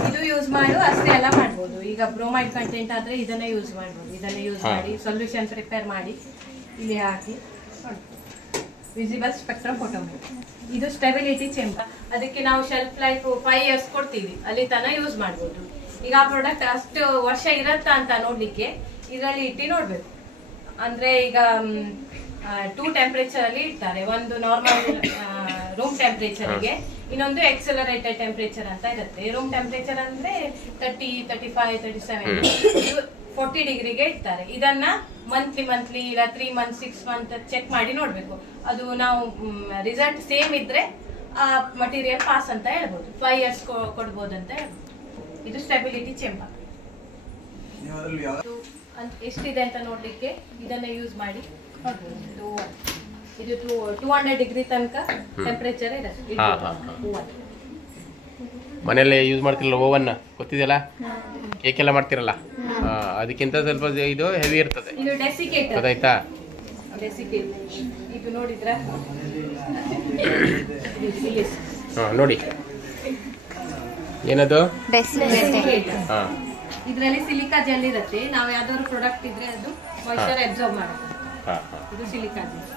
ಇದು ಯೂಸ್ ಮಾಡಿ ಅಷ್ಟೇ ಎಲ್ಲ ಮಾಡ್ಬೋದು. ಈಗ ಬ್ರೋಮೈಡ್ ಕಂಟೆಂಟ್ ಆದ್ರೆ ಇದನ್ನ ಯೂಸ್ ಮಾಡ್ಬೋದು. ಇದನ್ನ ಯೂಸ್ ಮಾಡಿ ಸೊಲ್ಯೂಷನ್ ಪ್ರಿಪೇರ್ ಮಾಡಿ ಇಲ್ಲಿ ಹಾಕಿ ವಿಸಿಬಲ್ ಸ್ಪೆಕ್ಟ್ರೋಫೋಟೋಮೀಟರ್. ಇದು ಸ್ಟೆಬಿಲಿಟಿ ಚೇಂಬರ್. ಅದಕ್ಕೆ ನಾವು ಶೆಲ್ಫ್ ಲೈಫ್ 5 years ಕೊಡ್ತೀವಿ, ಅಲ್ಲಿ ತನ ಯೂಸ್ ಮಾಡ್ಬೋದು. ಈಗ ಆ ಪ್ರಾಡಕ್ಟ್ ಅಷ್ಟು ವರ್ಷ ಇರತ್ತಾ ಅಂತ ನೋಡ್ಲಿಕ್ಕೆ ಇದರಲ್ಲಿ ಇಟ್ಟು ನೋಡ್ಬೇಕು. ಅಂದ್ರೆ ಈಗ 2 ಟೆಂಪರೇಚರ್ ಅಲ್ಲಿ ಇಡ್ತಾರೆ. ಒಂದು ನಾರ್ಮಲ್ ರೂಮ್ ಟೆಂಪರೇಚರ್ಗೆ, ಇನ್ನೊಂದು ಎಕ್ಸಲರೇಟೆಡ್ ಟೆಂಪರೇಚರ್ ಅಂತ ಇರುತ್ತೆ. ರೂಮ್ ಟೆಂಪರೇಚರ್ ಅಂದ್ರೆ 30, 35, 37, 40 ಡಿಗ್ರಿಗೆ ಇಡ್ತಾರೆ. ಇದನ್ನ ಮಂತ್ಲಿ ಇಲ್ಲ 3 months 6 months ಚೆಕ್ ಮಾಡಿ ನೋಡ್ಬೇಕು. ಅದು ನಾವು ರಿಸಲ್ಟ್ ಸೇಮ್ ಇದ್ರೆ ಆ ಮಟೀರಿಯಲ್ ಪಾಸ್ ಅಂತ ಹೇಳ್ಬೋದು. 5 years ಕೊಡ್ಬೋದು ಅಂತ ಹೇಳ್ಬೋದು. ಇದು ಸ್ಟೆಬಿಲಿಟಿ ಚೇಂಬರ್. ಎಷ್ಟಿದೆ ಅಂತ ನೋಡ್ಲಿಕ್ಕೆ ಇದನ್ನ ಯೂಸ್ ಮಾಡಿ ನೋಡ್ಬೋದು. ಇದು 200 ಡಿಗ್ರಿ ತನಕ ಟೆಂಪರೇಚರ್ ಇದೆ. ಮನೆಯಲ್ಲೇ ಯೂಸ್ ಮಾಡ್ತಿರಲ್ಲ ಓವನ್, ಗೊತ್ತಿದೆಯಲ್ಲ? ಕೇಕ್ ಎಲ್ಲ ಮಾಡ್ತಿರಲ್ಲ, ಅದಕ್ಕಿಂತ ಸ್ವಲ್ಪ ಇದು ಹೆವಿ ಇರ್ತದೆ. ಇದು ಡೆಸಿಕೇಟರ್, ಗೊತ್ತಾಯ್ತಾ? ಇದು ನೋಡಿದ್ರ ನೋಡಿ ಏನದು? ಇದರಲ್ಲಿ ಸಿಲಿಕಾ ಜೆಲ್ ಇರುತ್ತೆ. ನಾವು ಯಾವ್ದಾದ್ರು ಪ್ರಾಡಕ್ಟ್ ಇದ್ರೆ ಅದು ಮಾಯಿಶ್ಚರ್ ಅಬ್ಸರ್ವ್ ಮಾಡುತ್ತೆ. ಇದು ಸಿಲಿಕಾ ಜೆಲ್.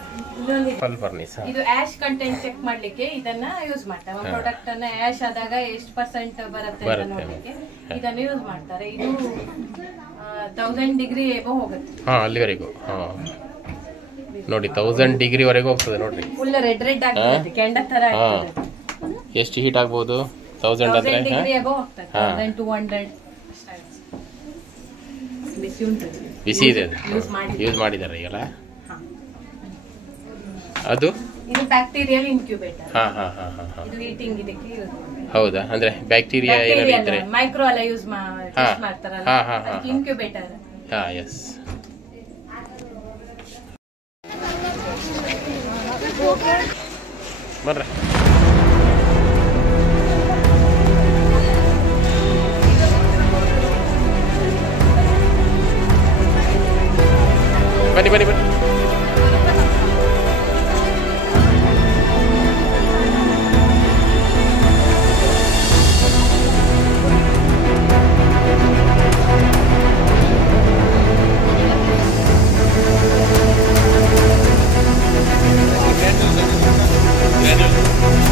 ಇದು ಆಶ್ ಕಂಟೆಂಟ್ ಚೆಕ್ ಮಾಡ್ಲಿಕ್ಕೆ ಇದನ್ನ ಯೂಸ್ ಮಾಡ್ತಾರೆ. ಒಂದು ಪ್ರಾಡಕ್ಟ್ ಅನ್ನ ಆಶ್ ಆದಾಗ ಎಷ್ಟು % ಬರುತ್ತೆ ಅಂತ ನೋಡ್ಲಿಕ್ಕೆ ಇದನ್ನ ಯೂಸ್ ಮಾಡ್ತಾರೆ. ಇದು 1000 ಡಿಗ್ರಿ ಎಬೋ ಹೋಗುತ್ತೆ. ಅಲ್ಲಿವರೆಗೂ ನೋಡಿ 1000 ಡಿಗ್ರಿ ವರೆಗೂ ಹೋಗ್ತದೆ ನೋಡ್ರಿ. ಫುಲ್ ರೆಡ್ ಆಗುತ್ತೆ, ಕೆಂಡ ತರ ಆಗ್ತದೆ. ಎಷ್ಟು ಹೀಟ್ ಆಗ್ಬೋದು? 1000 ಅಂದ್ರೆ ಡಿಗ್ರಿ ಎಬೋ ಹೋಗ್ತದೆ. 1200 ಬಿಸಿ ಇದೆ. ಯೂಸ್ ಮಾಡಿದ್ದಾರೆ ಈಗಲ್ಲ ಅದು. ಇದು ಬ್ಯಾಕ್ಟೀರಿಯಲ್ ಇನ್ಕ್ಯುಬೇಟರ್. ಇದು ಹೀಟಿಂಗ್ ಇದಕ್ಕೆ ಯೂಸ್ ಮಾಡ್ತಾರೆ. ಹೌದಾ? ಅಂದ್ರೆ ಬ್ಯಾಕ್ಟೀರಿಯಾ ಏನಾದ್ರು ಇದ್ರೆ ಮೈಕ್ರೋ ಎಲ್ಲ ಯೂಸ್ ಮಾಡ್ತಾರಲ್ಲ, ಅದಕ್ಕೆ ಇನ್ಕ್ಯುಬೇಟರ್. ಎಸ್. ಬರ್ರ ಬನ್ನಿ. Gracias.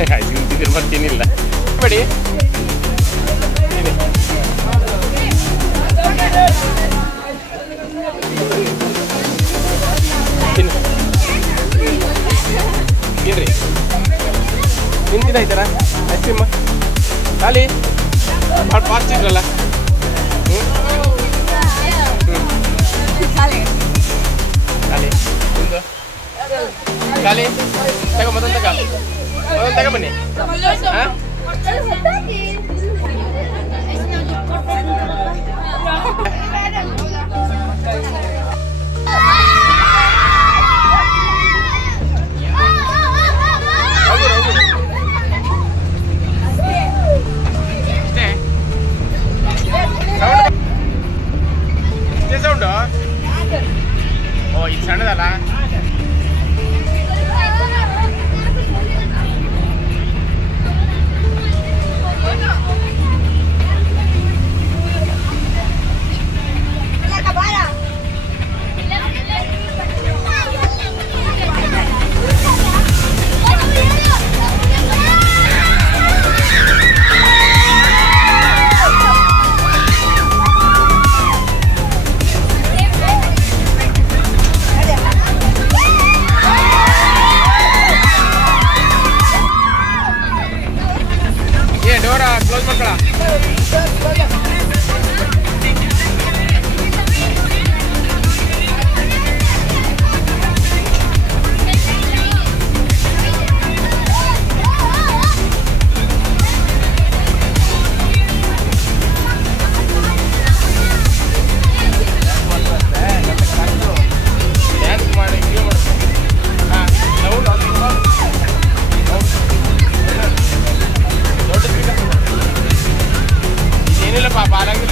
ತಿಂತಿದ್ರೆ ಮತ್ತೆ ತಿನ್ನಿಲ್ಲ ಬೇಡಿ ತಿನ್ರಿ ನಿಂತಿದ್ದಾಯ್ತಾರ ಐಸ್ ಕ್ರೀಮ್ ಖಾಲಿ ಭಾಳ ಫಾಸ್ಟ್ ಇದ್ರಲ್ಲ ಖಾಲಿ ನಿಂದು ಖಾಲಿ ತಗೋ ಮತ್ತೊಂದು ತಗೊಬನ್ನಿ ಹಾಂ ಸೌಂಡು ಓ ಇದು ಸಣ್ಣದಲ್ಲ ಕ್ಲೋಸ್ ಮಾಡ್ಕೊಳ ಡ್ಯಾನ್ಸ್ ಮಾಡಿ ವಿಡಿಯೋ ಮಾಡ್ತೀನಿ ಹಾಂ ಸೌಂಡ್ ದೊಡ್ಡ ಸ್ಪೀಕರ್ ಏನಿಲ್ಲಪ್ಪ ಬಾಲಾಗಿ